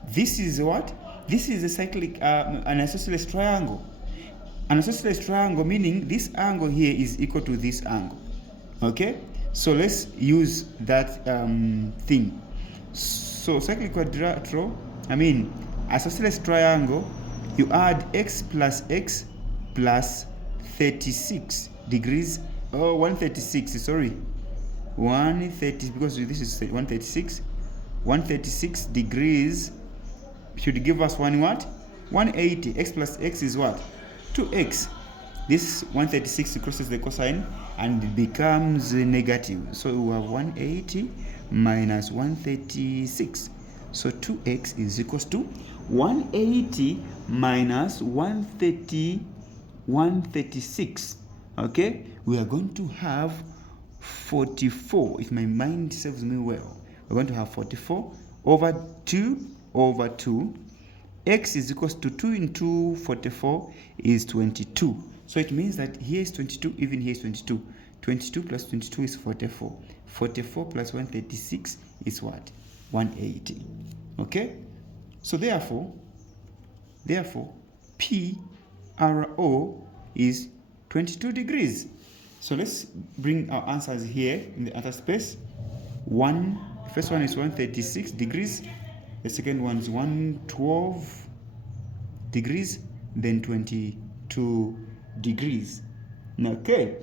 This is what? This is a cyclic, an isosceles triangle. An isosceles triangle meaning this angle here is equal to this angle. Okay? So let's use that thing. So cyclic quadrilateral, isosceles triangle, you add x plus 36 degrees. Oh, 136, sorry. 130, because this is 136. 136 degrees should give us one what? 180. X plus x is what? 2x. This 136 crosses the cosine and it becomes negative. So we have 180 minus 136. So 2x is equals to 180 minus 136. Okay? We are going to have 44, if my mind serves me well. We're going to have 44 over 2 x is equals to 2 into 44 is 22. So it means that here is 22, even here is 22. 22 plus 22 is 44. 44 plus 136 is what? 180. Okay? So therefore, PRO is 22 degrees. So let's bring our answers here in the other space. The first one is 136 degrees. The second one is 112 degrees. Then 22 degrees. Okay.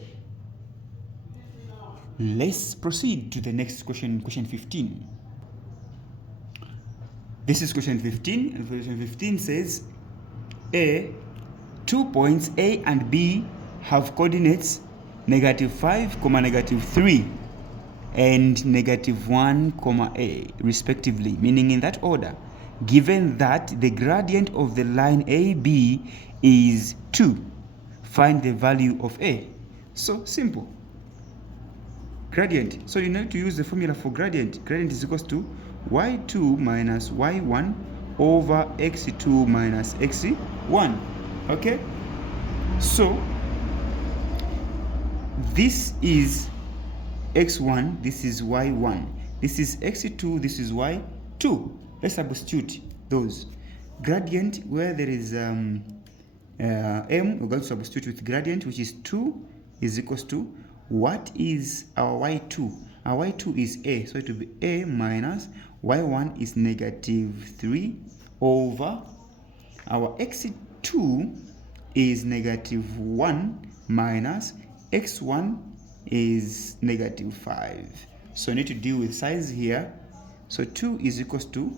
Let's proceed to the next question, question 15. This is question 15. And question 15 says, 2 points A and B have coordinates -5, -3 and -1, A respectively, meaning in that order. Given that the gradient of the line AB is 2, find the value of A. So simple. Gradient. So you need to use the formula for gradient. Gradient is equals to y2 minus y1 over x2 minus x1. Okay? So this is x1, this is y1, this is x2, this is y2. Let's substitute those. Gradient, where there is m, we're going to substitute with gradient, which is 2 is equals to, what is our y2? Our y2 is a, so it will be a minus y1 is -3 over our x2 is -1 minus x1 is -5. So I need to deal with signs here. So 2 is equals to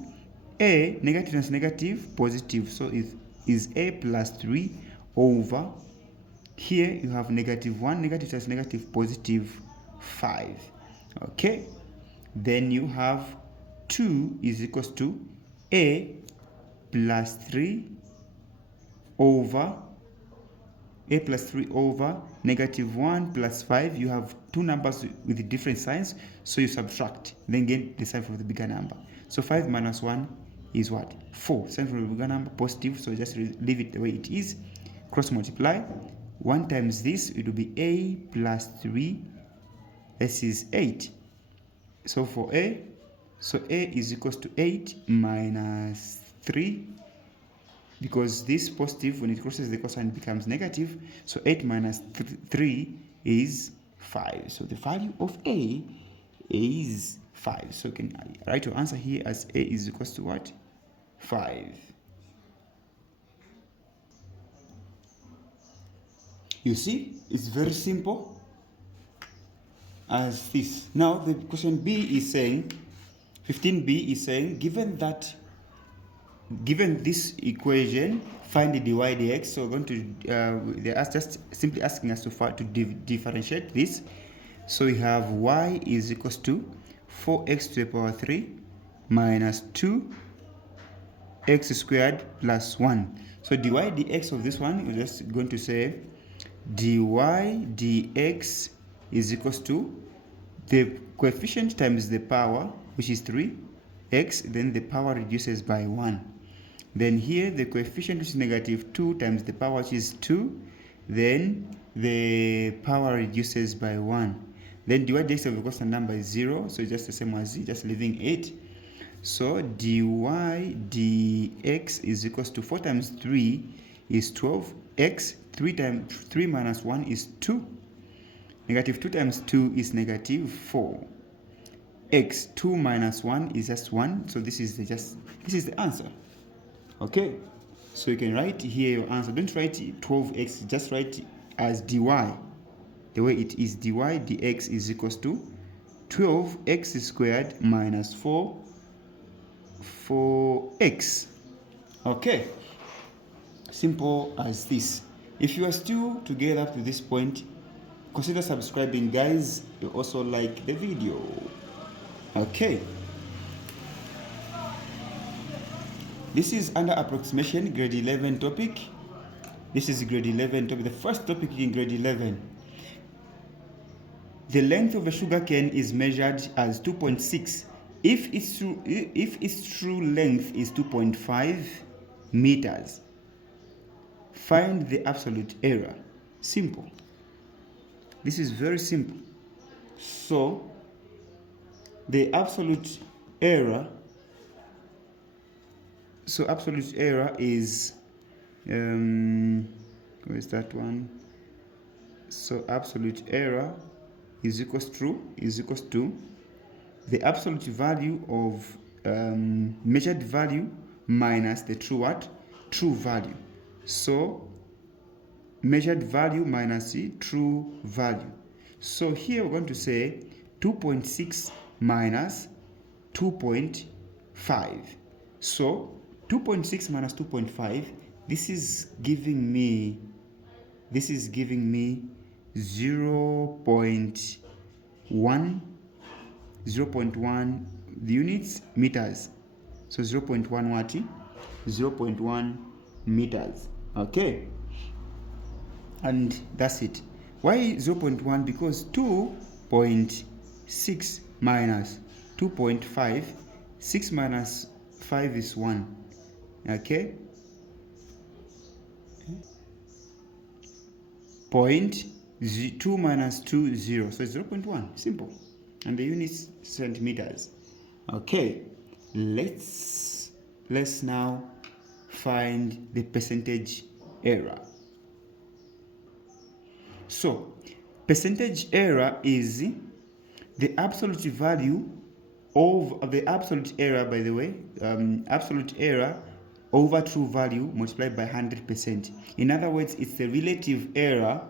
a, negative times negative, positive. So it is a plus 3 over, here you have -1, negative times negative, positive 5. Okay, then you have 2 is equals to a plus 3 over -1 plus 5. You have two numbers with different signs, so you subtract, then get the sign from the bigger number. So 5 minus 1 is what? 4. Sign from the bigger number, positive, so just leave it the way it is. Cross multiply. 1 times this, it will be a plus 3. This is 8. So for a, so a is equals to 8 minus 3, because this positive, when it crosses the cosine, becomes negative. So 8 minus 3 is 5. So the value of a is 5. So you can write your answer here as a is equals to what? 5. You see, it's very simple as this. Now the question B is saying, 15B is saying, given this equation, find the dy dx. So we're going to they're just simply asking us to differentiate this. So we have y is equals to 4x to the power 3 minus 2x squared plus 1. So dy dx of this one, we're just going to say dy dx is equals to the coefficient times the power, which is 3x, then the power reduces by 1. Then here the coefficient, which is -2, times the power, which is 2, then the power reduces by 1. Then dy dx of the constant number is 0, so it's just the same as just leaving it. So dy dx is equals to 4 times 3 is 12x, 3 minus 1 is 2. -2 times 2 is -4. X, 2 minus 1 is just 1. So this is the answer. Okay, so you can write here your answer. Don't write 12x, just write as dy. The way it is, dy dx is equals to 12x squared minus 4x. Okay, simple as this. If you are still together up to this point, consider subscribing, guys. You also like the video. Okay, this is under approximation, grade 11 topic. This is grade 11 topic, the first topic in grade 11. The length of a sugar cane is measured as 2.6. If its true length is 2.5, meters. Find the absolute error. Simple. This is very simple. So the absolute error, is where's that one? So absolute error is equals to the absolute value of measured value minus the true value. So measured value minus the true value. So here we're going to say 2.6 minus 2.5. So 2.6 minus 2.5, this is giving me 0.1 the units meters. So 0.1 what? 0.1 meters. Okay, and that's it. Why 0.1? Because 2.6 minus 2.5, 6 minus 5 is 1. Okay, 0.2 minus 2 0, so it's 0.1. Simple. And the units centimeters. Okay, let's now find the percentage error. So percentage error is the absolute value of the absolute error, by the way, absolute error over true value multiplied by 100%. In other words, it's the relative error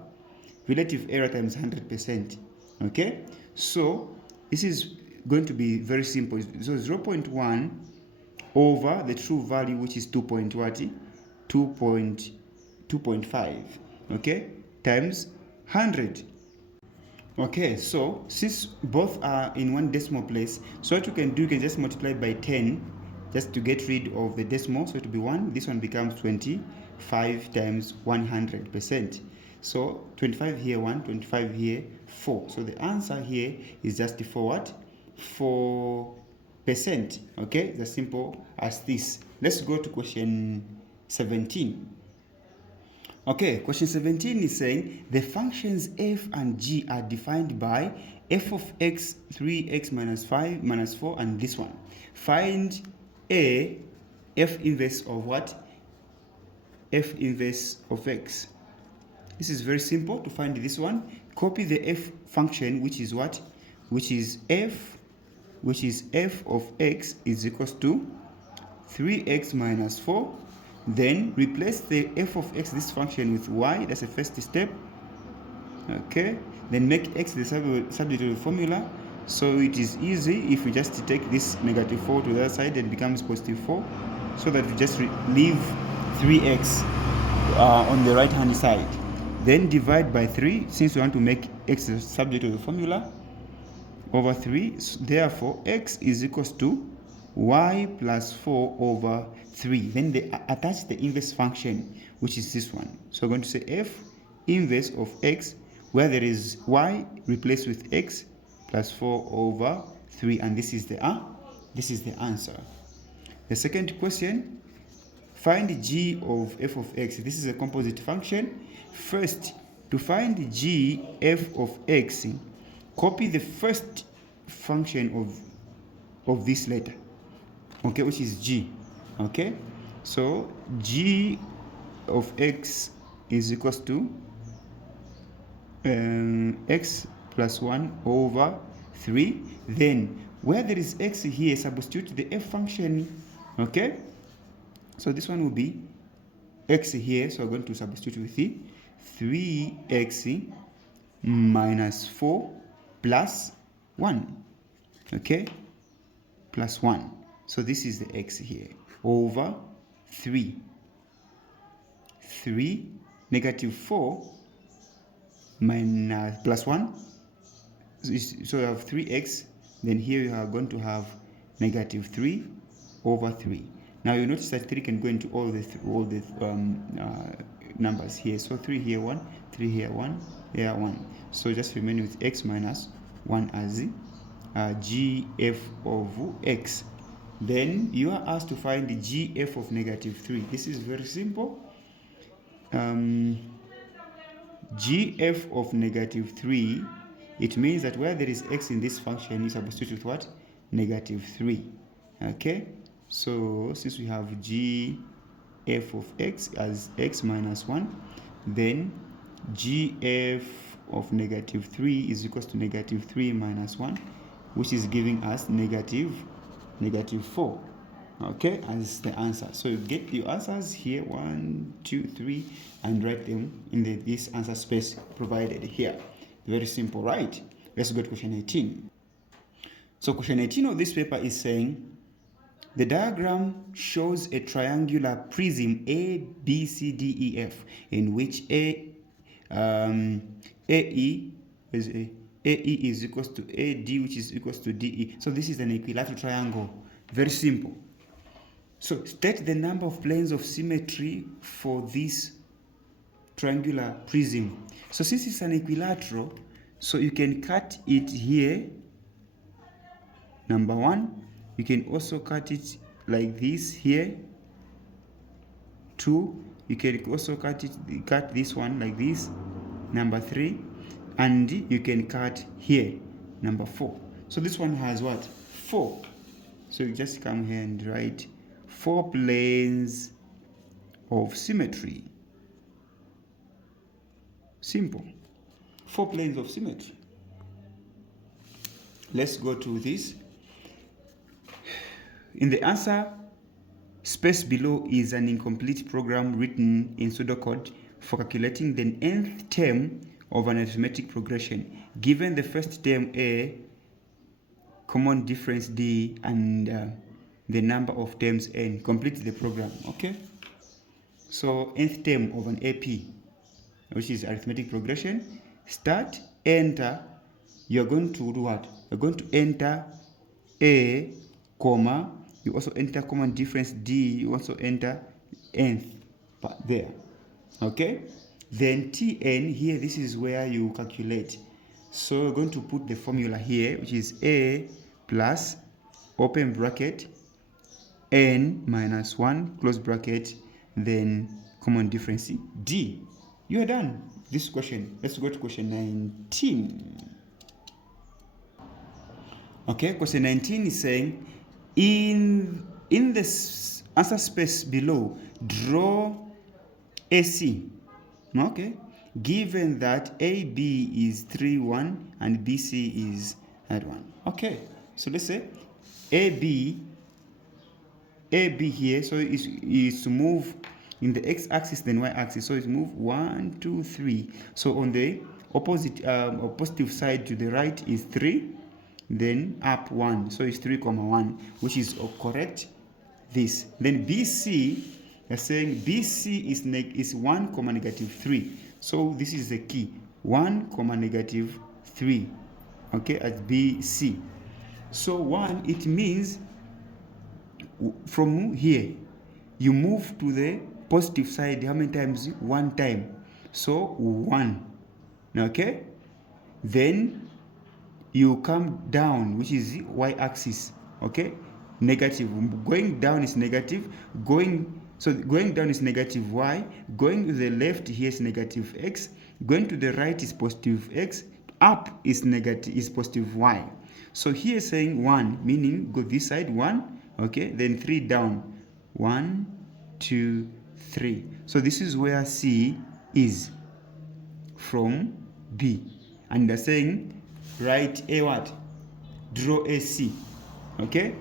times 100%. Okay, so this is going to be very simple. So 0.1 over the true value, which is 2.5, okay, times 100. Okay, so since both are in one decimal place, so what you can do, you can just multiply by 10 just to get rid of the decimal. So it will be 1. This one becomes 25 times 100%. So 25 here 1, 25 here 4. So the answer here is just for what? 4%. Okay, it's as simple as this. Let's go to question 17. Okay, question 17 is saying the functions f and g are defined by f of x, 3x minus 5 minus 4, and this one. Find a f inverse of what? F inverse of x. This is very simple to find this one. Copy the f function, which is what? Which is f of x is equals to 3x minus 4. Then replace the f of x, this function, with y. That's the first step. Okay, then make x the subject of the formula. So it is easy if we just take this negative 4 to the other side, and it becomes positive 4, so that we just leave 3x on the right hand side. Then divide by 3, since we want to make x the subject of the formula, over 3. So therefore x is equals to y plus 4 over 3. Then they attach the inverse function, which is this one. So we're going to say f inverse of x, where there is y, replace with x plus 4 over 3, and this is the answer. The second question, find g of f of x. This is a composite function. First, to find g f of x, copy the first function of this letter, okay, which is g. Okay, so g of x is equals to x plus 1 over 3. Then where there is x here, substitute the f function. Okay, so this one will be x here, so we're going to substitute with the 3x minus 4 plus 1. Okay, plus 1. So this is the x here over 3 negative 4 minus plus 1. So you have 3x, then here you are going to have negative 3 over 3. Now you notice that 3 can go into all the numbers here. So 3 here 1, 3 here 1, here 1. So just remain with x minus 1 as gf of x. Then you are asked to find the GF of negative 3. This is very simple. GF of negative 3, it means that where there is x in this function, you substitute with what? Negative 3. Okay? So, since we have GF of x as x minus 1, then GF of negative 3 is equals to negative 3 minus 1, which is giving us negative 4. Okay, as the answer. So you get your answers here, 1, 2, 3, and write them in this answer space provided here. Very simple, right? Let's go to question 18. So question 18 of this paper is saying the diagram shows a triangular prism A, B, C, D, E, F, in which AE is equals to AD, which is equals to DE. So this is an equilateral triangle. Very simple. So state the number of planes of symmetry for this triangular prism. So since it's an equilateral, so you can cut it here, number 1. You can also cut it like this here, 2. You can also cut this one like this, number 3. And you can cut here, number 4. So this one has what? 4. So you just come here and write 4 planes of symmetry. Simple. 4 planes of symmetry. Let's go to this. In the answer space below is an incomplete program written in pseudocode for calculating the nth term of an arithmetic progression. Given the first term A, common difference D, and the number of terms n, complete the program. Okay, so nth term of an AP, which is arithmetic progression, start, enter. You're going to do what? You're going to enter A, comma, you also enter common difference D, you also enter nth part there. Okay, then Tn here, this is where you calculate. So we're going to put the formula here, which is A plus open bracket n minus 1 close bracket, then common difference D. You are done this question. Let's go to question 19. Okay, question 19 is saying in the answer space below, draw AC. Okay, given that AB is 3, 1 and BC is at 1. Okay, so let's say AB here, so is to move in the x-axis then y-axis, so it's move 1, 2, 3. So on the opposite or positive side to the right is 3, then up 1, so it's 3, 1, which is correct. This then BC, they're saying BC is 1, negative 3. So this is the key, 1, negative 3. Okay, at BC. So 1, it means from here you move to the positive side how many times? 1 time. So 1. Okay, then you come down, which is y-axis. Okay, negative. Going down is negative. Going down is negative y. Going to the left here is negative x. Going to the right is positive x. Up is positive y. So here saying 1, meaning go this side 1. Okay, then 3 down. 1, 2, 3. So this is where C is from B. And they're saying write a what? Draw AC. Okay,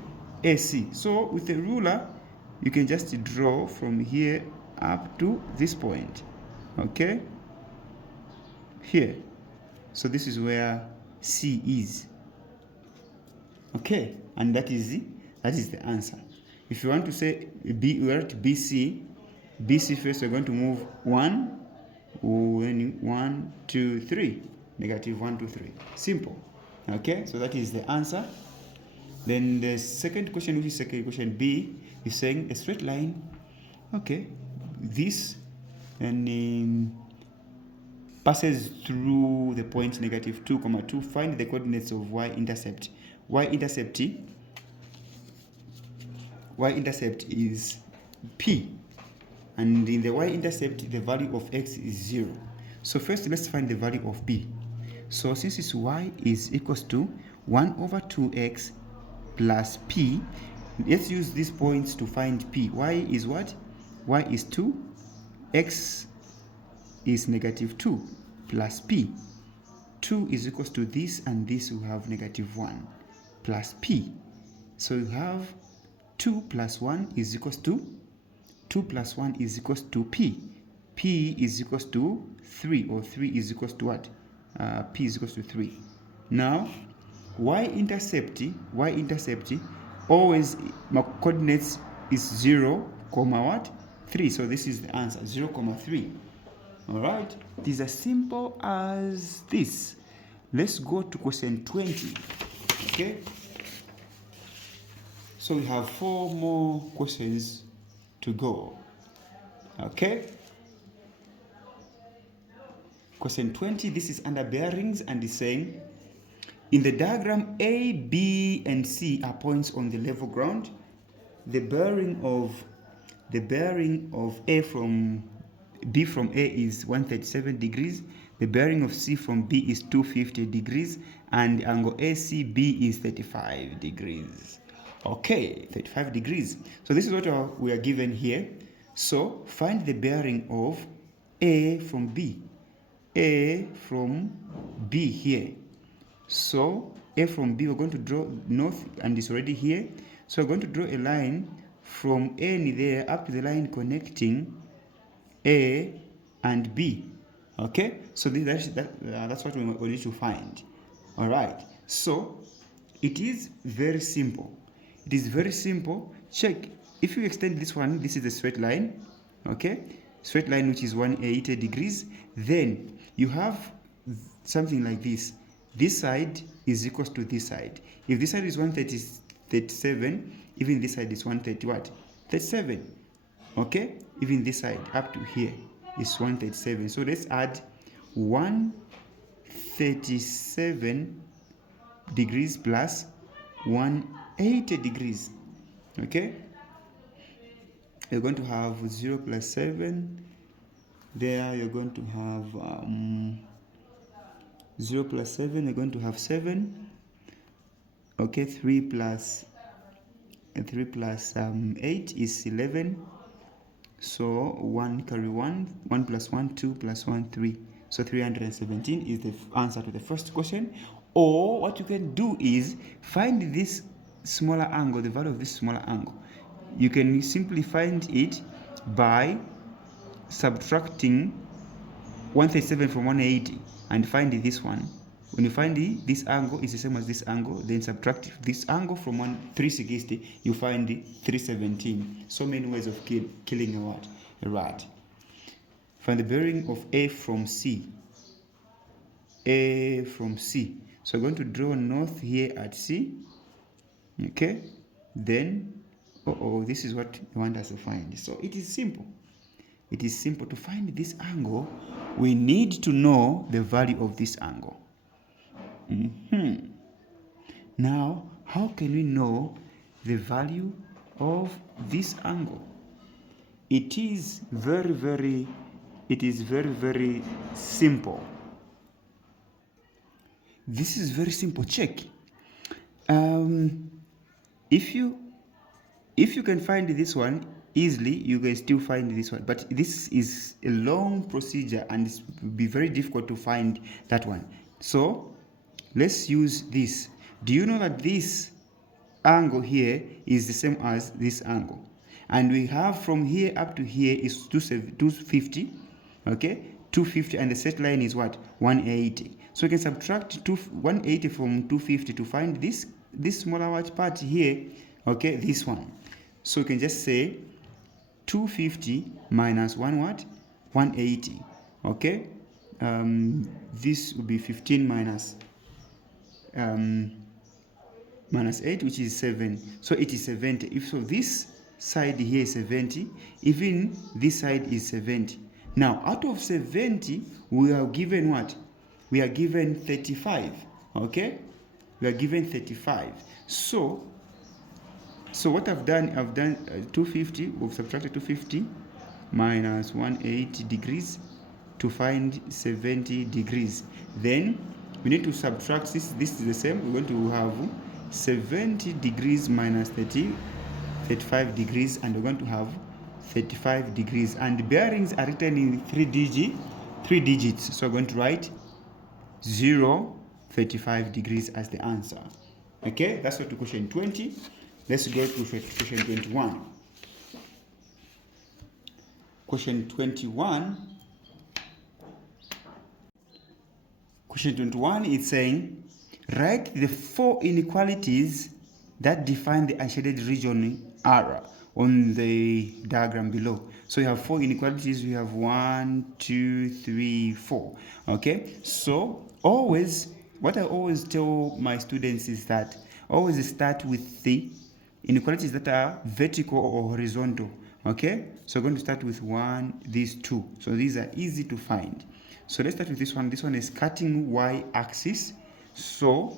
AC. So with a ruler, you can just draw from here up to this point. Okay, here. So this is where C is. Okay, and that is the answer. If you want to say B, we write BC. BC first, we're going to move 1, 2, 3. Negative 1, 2, 3. Simple. Okay, so that is the answer. Then the second question, which is second question B, is saying a straight line. Okay, this and passes through the point negative 2, 2. Find the coordinates of y-intercept. Y-intercept y-intercept is p, and in the y-intercept the value of x is 0. So first let's find the value of p. So since it's y is equals to 1 over 2x plus p, let's use these points to find p. Y is what? Y is 2, x is negative 2 plus p. 2 is equals to this, and this will have negative 1 plus p. So you have 2 plus 1 is equals to 2 plus 1 is equals to p. P is equals to 3, or 3 is equals to what? P is equals to 3. Now, y-intercept always, my coordinates is 0, comma what? 3. So this is the answer, 0, comma 3. All right, it is as simple as this. Let's go to question 20. Okay, so we have 4 more questions to go. Okay, question 20, this is under bearings, and is saying, in the diagram, A, B, and C are points on the level ground. The bearing of A from B from A is 137 degrees. The bearing of C from B is 250 degrees, and angle ACB is 35 degrees. Okay, 35 degrees. So this is what we are given here. So find the bearing of A from B. A from B here. So A from B, we're going to draw north, and it's already here. So we're going to draw a line from N there up to the line connecting A and B. Okay, so that's what we need to find. All right, so it is very simple. It is very simple. Check, if you extend this one, this is a straight line. Okay, straight line which is 180 degrees. Then you have something like this. This side is equals to this side. If this side is 137, even this side is 130 what? 37. Okay, even this side up to here is 137. So let's add 137 degrees plus 180 degrees. Okay, you're going to have 0 plus 7 there. You're going to have 0 plus 7, you're going to have 7. Okay, 3 plus 8 is 11. So 1 carry 1, 1 plus 1, 2 plus 1, 3. So 317 is the answer to the first question. Or what you can do is find this smaller angle, the value of this smaller angle. You can simply find it by subtracting 137 from 180 and find this one. When you find this angle is the same as this angle, then subtract this angle from 360, you find 317. So many ways of killing a rat. Find the bearing of A from C. A from C. So we're going to draw north here at C. Okay, then this is what you want us to find. So it is simple. It is simple. To find this angle, we need to know the value of this angle. Now, how can we know the value of this angle? It is very, very simple. This is very simple. Check. If you can find this one easily, you can still find this one. But this is a long procedure, and it will be very difficult to find that one. So let's use this. Do you know that this angle here is the same as this angle? And we have from here up to here is 250. Okay, 250, and the set line is what? 180. So we can subtract 180 from 250 to find this smaller part here. Okay, this one. So we can just say 250 minus 180. Okay, this will be 15 minus 8, which is 7. So it is 70. If so, this side here is 70, even this side is 70. Now, out of 70, we are given what? We are given 35. Okay, we are given 35. So So what I've done 250, we've subtracted 250 minus 180 degrees to find 70 degrees. Then we need to subtract this is the same. We're going to have 70 degrees minus 35 degrees, and we're going to have 35 degrees. And the bearings are written in three digits. So we're going to write 0, 35 degrees as the answer. Okay, that's what to question 20. Let's go to question 21. Question 21. Question 21 is saying, write the 4 inequalities that define the unshaded region R on the diagram below. So you have 4 inequalities. We have 1, 2, 3, 4. Okay, so always, what I always tell my students is that always start with the inequalities that are vertical or horizontal. Okay, so we're going to start with these 2. So these are easy to find. So let's start with this one. This one is cutting y-axis. So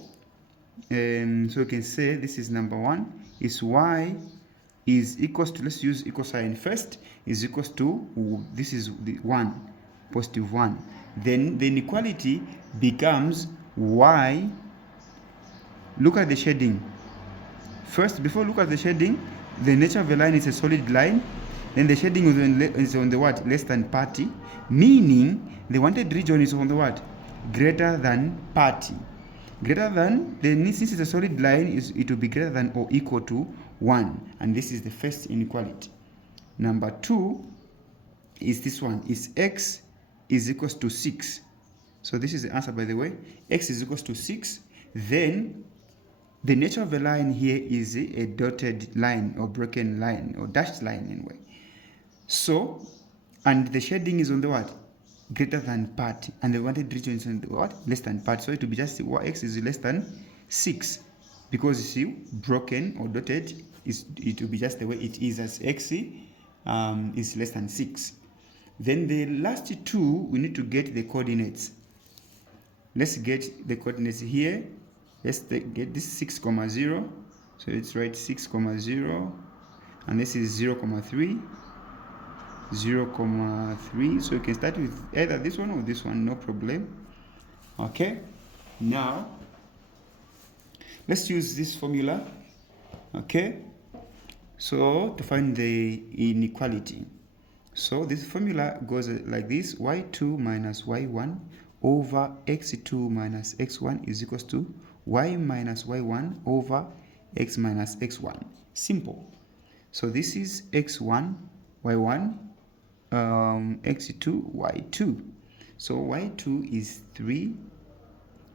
you can say this is number 1 is y is equals to, let's use equal sign first, is equals to, this is the 1, positive 1. Then the inequality becomes y. Look at the shading. First, before look at the shading, the nature of the line is a solid line. Then the shading is on the what? Less than party. Meaning the wanted region is on the what? Greater than party. Greater than, then since it's a solid line, it will be greater than or equal to 1. And this is the first inequality. Number 2 is this one. Is x is equals to 6. So this is the answer, by the way. X is equals to 6. Then the nature of the line here is a dotted line or broken line or dashed line anyway. So, and the shading is on the what? Greater than part. And the wanted region is on the what? Less than part. So it will be just x is less than 6. Because you see, broken or dotted, it will be just the way it is, as x is less than 6. Then the last 2, we need to get the coordinates. Let's get the coordinates here. Let's get this 6, 0. So let's write 6, 0. And this is 0, 3. 0, 3. So you can start with either this one or this one, no problem. Okay. Now, let's use this formula. Okay. So to find the inequality. So this formula goes like this. y2 minus y1 over x2 minus x1 is equals to y minus y1 over x minus x1. Simple. So this is x1, y1, x2, y2. So y2 is 3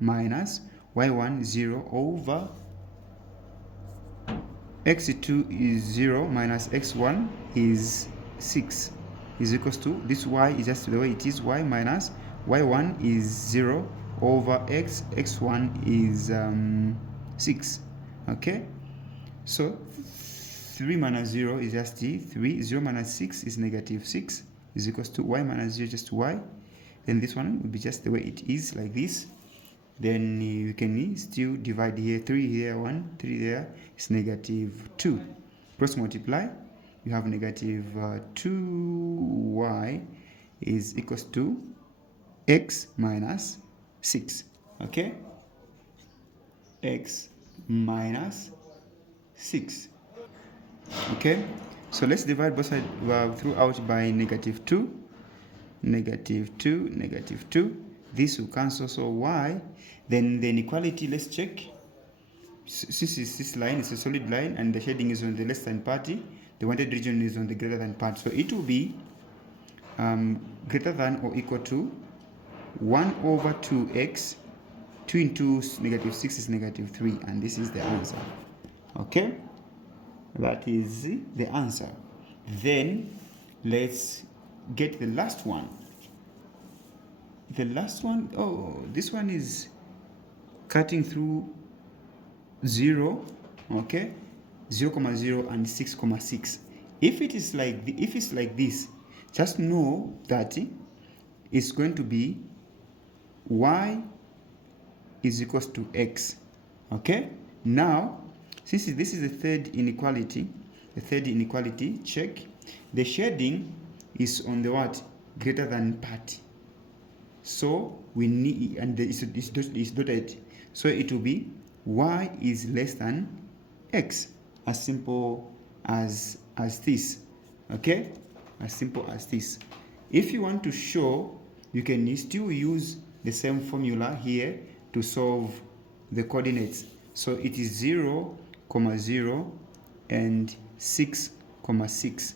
minus y1, 0 over x2 is 0 minus x1 is 6 is equals to, this y is just the way it is, y minus y1 is 0 over x1 is 6. Okay, so 3 minus 0 is just 3. 0 minus 6 is negative 6 is equals to y minus 0 just y. Then this one will be just the way it is, like this. Then you can still divide here, 3 here, 1, 3 there, it's negative 2. Cross multiply, you have negative 2y is equals to x minus 6. Okay, x minus 6. Okay, so let's divide both sides throughout by negative 2. Negative 2, negative 2. This will cancel, so y. Then the inequality, let's check. Since this line is a solid line and the shading is on the less than party, the wanted region is on the greater than part. So it will be greater than or equal to 1 over 2x. 2 into negative 6 is negative 3, and this is the answer. Okay, that is the answer. Then let's get the last one. The last one, oh, this one is cutting through 0, okay, 0, 0 and 6, 6. If it's like this, just know that it's going to be y is equals to x. Okay, now Since this is the third inequality, check. The shading is on the what? Greater than part. So we need, and it's dotted. So it will be y is less than x. As simple as this. Okay? As simple as this. If you want to show, you can still use the same formula here to solve the coordinates. So it is 0, 0, and 6, 6.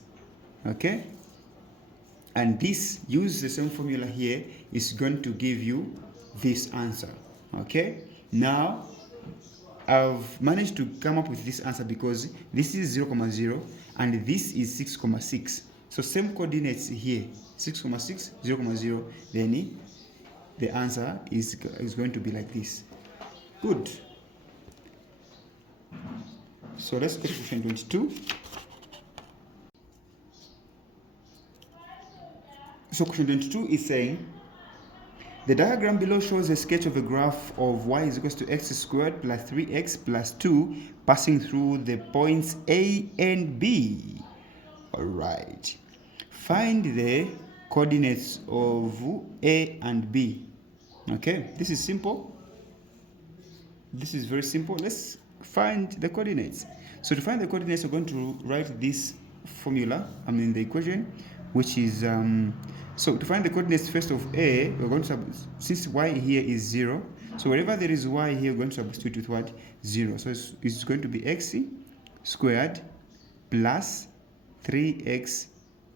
Okay? And this, use the same formula here, is going to give you this answer. Okay? Now, I've managed to come up with this answer because this is 0, 0, and this is 6, 6. So same coordinates here, 6, 6, 0, 0. Then the answer is going to be like this. Good. So let's go to question 22. So question 22 is saying, the diagram below shows a sketch of a graph of y is equals to x squared plus 3x plus 2 passing through the points A and B. Alright. Find the coordinates of A and B. Okay, this is simple. This is very simple. Let's find the coordinates. So to find the coordinates, we're going to write this formula, the equation, which is, so to find the coordinates first of A, we're going to, since y here is 0, so wherever there is y here, we're going to substitute with what? 0. So it's going to be x squared plus 3x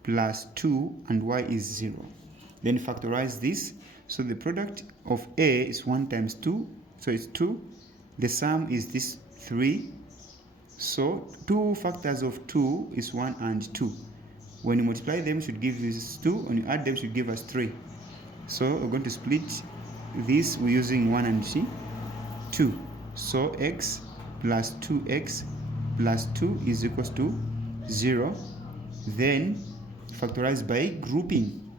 plus 2, and y is 0. Then factorize this. So the product of A is 1 times 2, so it's 2. The sum is this 3. So 2 factors of 2 is 1 and 2. When you multiply them, should give us 2. When you add them, should give us 3. So we're going to split this. We're using 1 and 2. So x plus 2x plus 2 is equals to 0. Then factorize by grouping.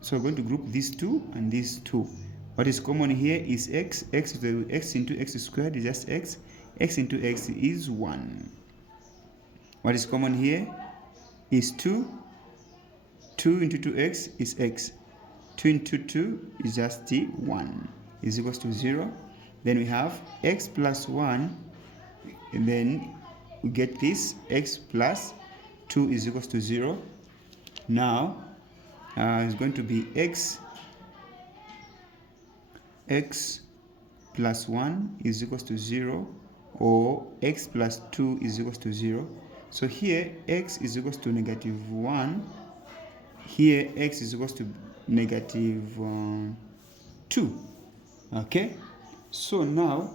So we're going to group these 2 and these 2. What is common here is x. X into x squared is just x. X into x is 1. What is common here is 2. 2 into 2x is x. 2 into 2 is just 1. Is equals to 0. Then we have x plus 1. And then we get this. X plus 2 is equals to 0. Now, it's going to be x plus 1 is equals to 0, or x plus 2 is equals to 0. So here x is equals to negative 1. Here x is equals to negative 2. Okay? So now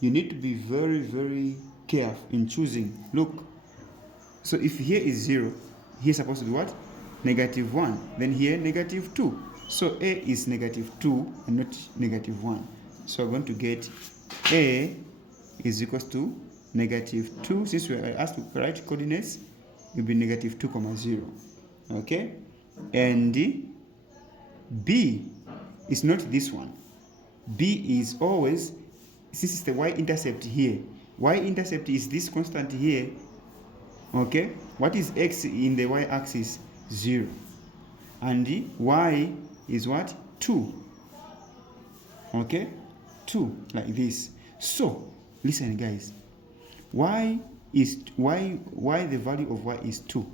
you need to be very, very careful in choosing. Look. So if here is 0, here is supposed to be what? Negative 1. Then here negative 2. So A is negative 2 and not negative 1. So we're going to get A is equals to negative 2. Since we are asked to write coordinates, it will be negative 2, 0. Okay? And B is not this one. B is always, since it's the y-intercept here, y-intercept is this constant here. Okay? What is x in the y-axis? 0. And y is what? 2. Okay? 2, like this. So, listen guys. Why the value of y is 2?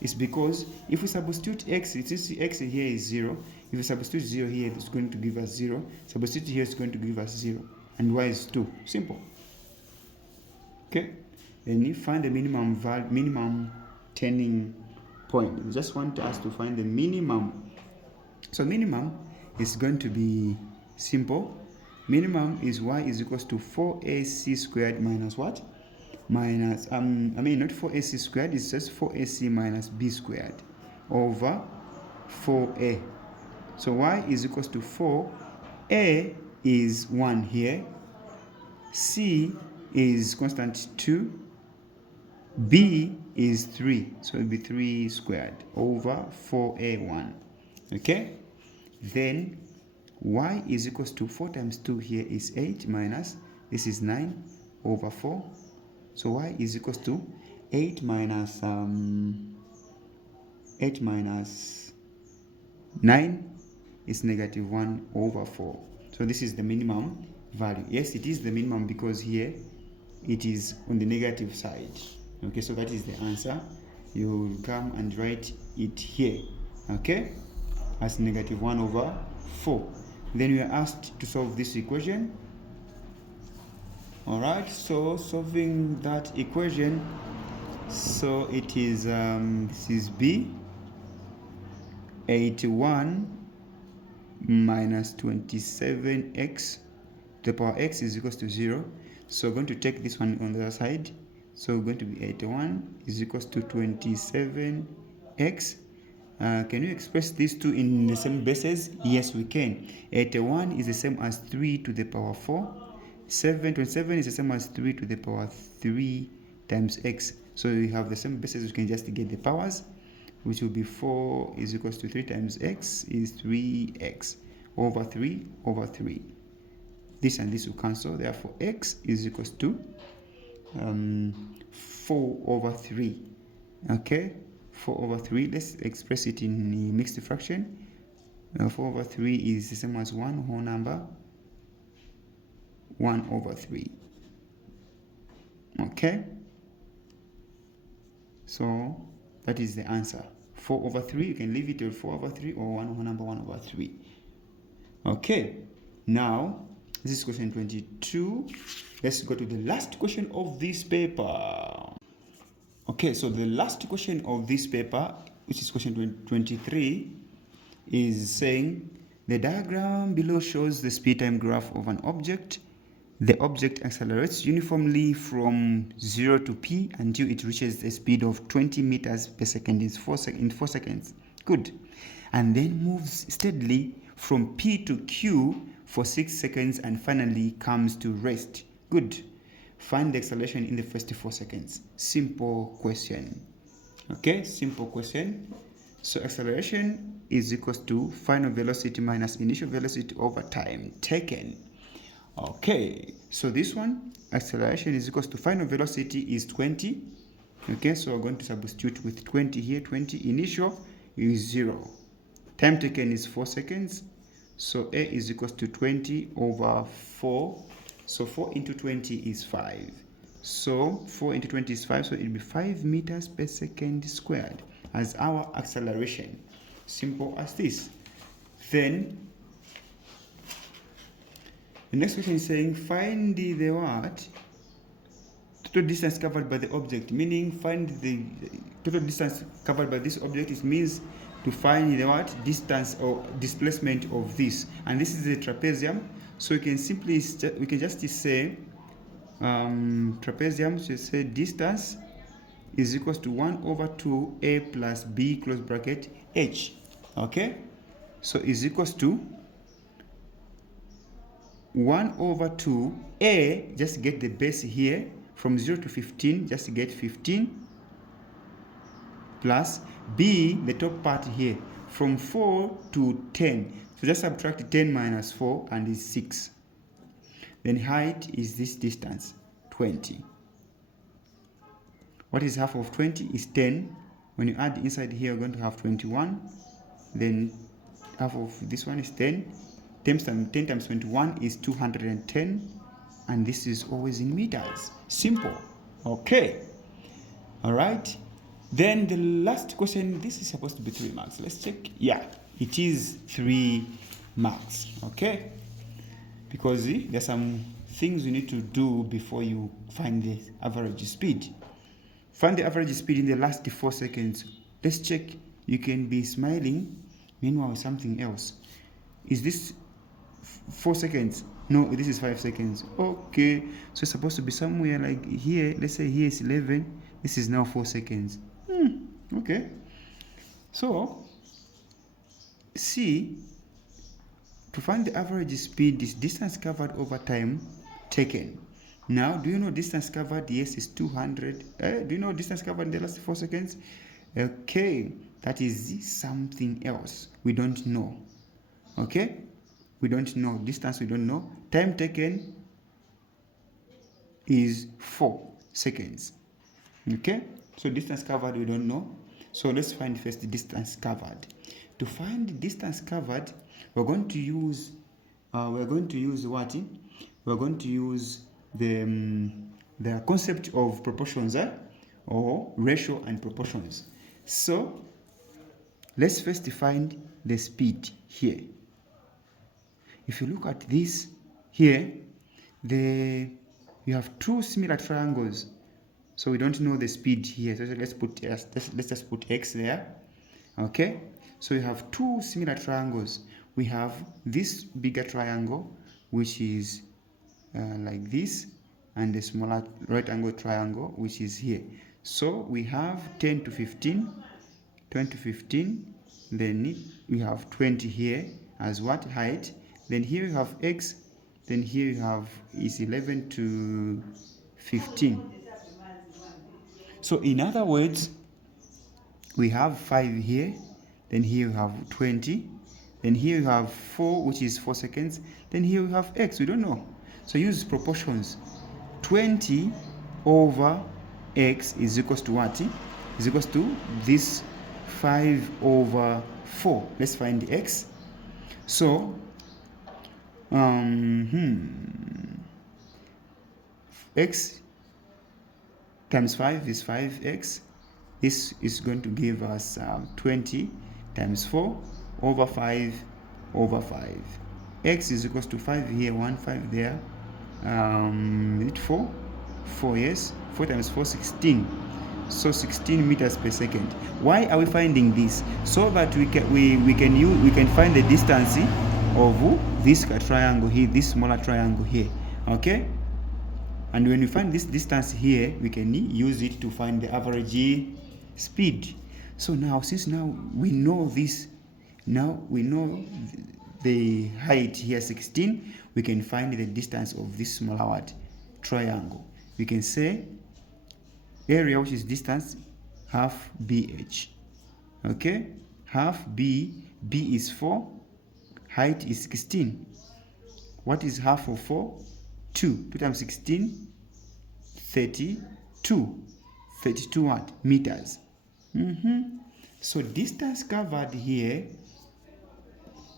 It's because if we substitute x, since x here is 0, if we substitute 0 here, it's going to give us 0. Substitute here, it's going to give us 0. And y is 2. Simple. Okay? Then you find the minimum turning point. We just want us to find the minimum. So minimum is going to be simple. Minimum is y is equals to 4ac squared minus what? Minus, not 4ac squared, it's just 4ac minus b squared over 4a. So y is equals to 4. A is 1 here. C is constant 2. B is 3. So it will be 3 squared over 4a1. Okay? Then y is equals to 4 times 2 here is 8 minus, this is 9, over 4. So y is equals to 8 minus 9 is negative 1 over 4. So this is the minimum value. Yes, it is the minimum because here it is on the negative side. Okay, so that is the answer. You will come and write it here, okay, as negative 1 over 4. Then we are asked to solve this equation. Alright, so solving that equation, so it is this is b, 81 minus 27x to the power x is equals to 0. So we're going to take this one on the other side. So we're going to be 81 is equals to 27x. Can you express these two in the same bases? Yes, we can. 81 is the same as 3 to the power 4. 27 is the same as 3 to the power 3 times x. So we have the same bases, we can just get the powers, which will be 4 is equals to 3 times x is 3x over 3 over 3. This and this will cancel, therefore x is equals to 4 over 3. Okay, 4 over 3, let's express it in mixed fraction. 4 over 3 is the same as 1 whole number, 1 over 3. Okay, so that is the answer. 4 over 3, you can leave it at 4 over 3 or 1 whole number, 1 over 3. Okay, now this is question 22. Let's go to the last question of this paper. Okay, so the last question of this paper, which is question 23, is saying the diagram below shows the speed time graph of an object. The object accelerates uniformly from 0 to p until it reaches a speed of 20 meters per second in 4 seconds. Good. And then moves steadily from p to q for 6 seconds and finally comes to rest. Good. Find the acceleration in the first 4 seconds. Simple question. Okay, simple question. So acceleration is equals to final velocity minus initial velocity over time taken. Okay, so this one, acceleration is equals to final velocity is 20. Okay, so we're going to substitute with 20 here. 20 initial is 0. Time taken is 4 seconds. So A is equals to 20 over 4. So 4 into 20 is 5. So 4 into 20 is 5. So it will be 5 meters per second squared as our acceleration. Simple as this. Then the next question is saying find the what? Total distance covered by the object, meaning find the total distance covered by this object. It means to find the what? Distance or displacement of this. And this is the trapezium. So we can simply, we can just say trapezium, so say distance is equals to 1 over 2 a plus b close bracket h. Okay, so is equals to 1 over 2 a, just get the base here from 0 to 15, just get 15, plus b, the top part here from 4 to 10, so just subtract 10 minus 4 and is 6. Then height is this distance, 20. What is half of 20 is 10. When you add inside here, you're going to have 21. Then half of this one is 10. 10 times 21 is 210. And this is always in meters. Simple. Okay. All right. Then the last question, this is supposed to be 3 marks. Let's check. Yeah, it is 3 marks. Okay. Because there's some things you need to do before you find the average speed. Find the average speed in the last 4 seconds. Let's check. You can be smiling, meanwhile something else. Is this 4 seconds? No, this is 5 seconds. Okay, so it's supposed to be somewhere like here. Let's say here is 11. This is now 4 seconds. Okay. So, C, to find the average speed is distance covered over time taken. Now, do you know distance covered? Yes, is 200. Do you know distance covered in the last 4 seconds? Okay, that is something else. We don't know. Okay, we don't know. Distance, we don't know. Time taken, is 4 seconds. Okay, so distance covered we don't know, so let's find first the distance covered. To find the distance covered, we're going to use what? We're going to use the concept of proportions, or ratio and proportions. So let's first find the speed here. If you look at this here, you have two similar triangles, so we don't know the speed here. So let's just put x there. Okay, so we have two similar triangles. We have this bigger triangle, which is like this, and the smaller right angle triangle, which is here. So we have 10 to 15, 10 to 15, then we have 20 here as what? Height. Then here we have x, then here you have is 11 to 15. So in other words, we have 5 here, then here we have 20, then here we have 4, which is 4 seconds, then here we have x, we don't know. So use proportions. 20 over x is equals to what? Is equals to this 5 over 4. Let's find the x. So x times 5 is 5x. This is going to give us 20 times 4 over 5 over 5. X is equals to 5 here, 1 5 there. Is it 4? 4, yes. 4 times 4, 16. So 16 meters per second. Why are we finding this? So that we can find the distance of this triangle here, this smaller triangle here. Okay? And when we find this distance here, we can use it to find the average speed. So now, since now we know this, now we know the height here 16, we can find the distance of this smaller triangle. We can say area, which is distance, half BH. Okay, half B is 4, height is 16. What is half of 4? 2. 2 times 16, 32. 32 what? Meters. So distance covered here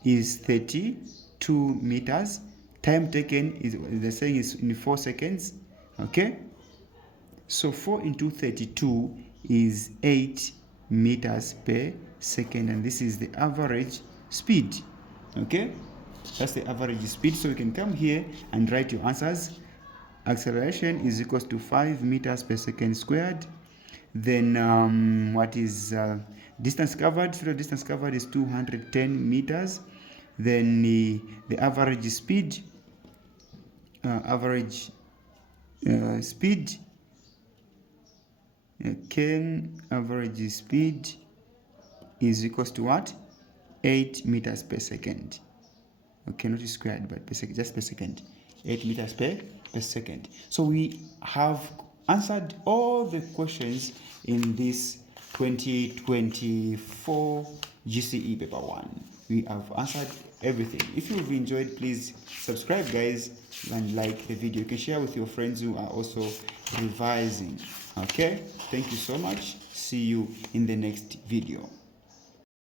is 32 meters. Time taken is, they're saying, is in 4 seconds. Okay, so 4 into 32 is 8 meters per second, and this is the average speed. Okay, that's the average speed. So you can come here and write your answers. Acceleration is equals to 5 meters per second squared. Then what is distance covered? So the distance covered is 210 meters. Then the average speed, speed, okay, average speed is equals to what? 8 meters per second. Okay, not squared, but per second, just per second. 8 meters per second. So we have answered all the questions in this 2024 GCE paper 1. We have answered everything. If you've enjoyed, please subscribe, guys, and like the video. You can share with your friends who are also revising. Okay, thank you so much. See you in the next video.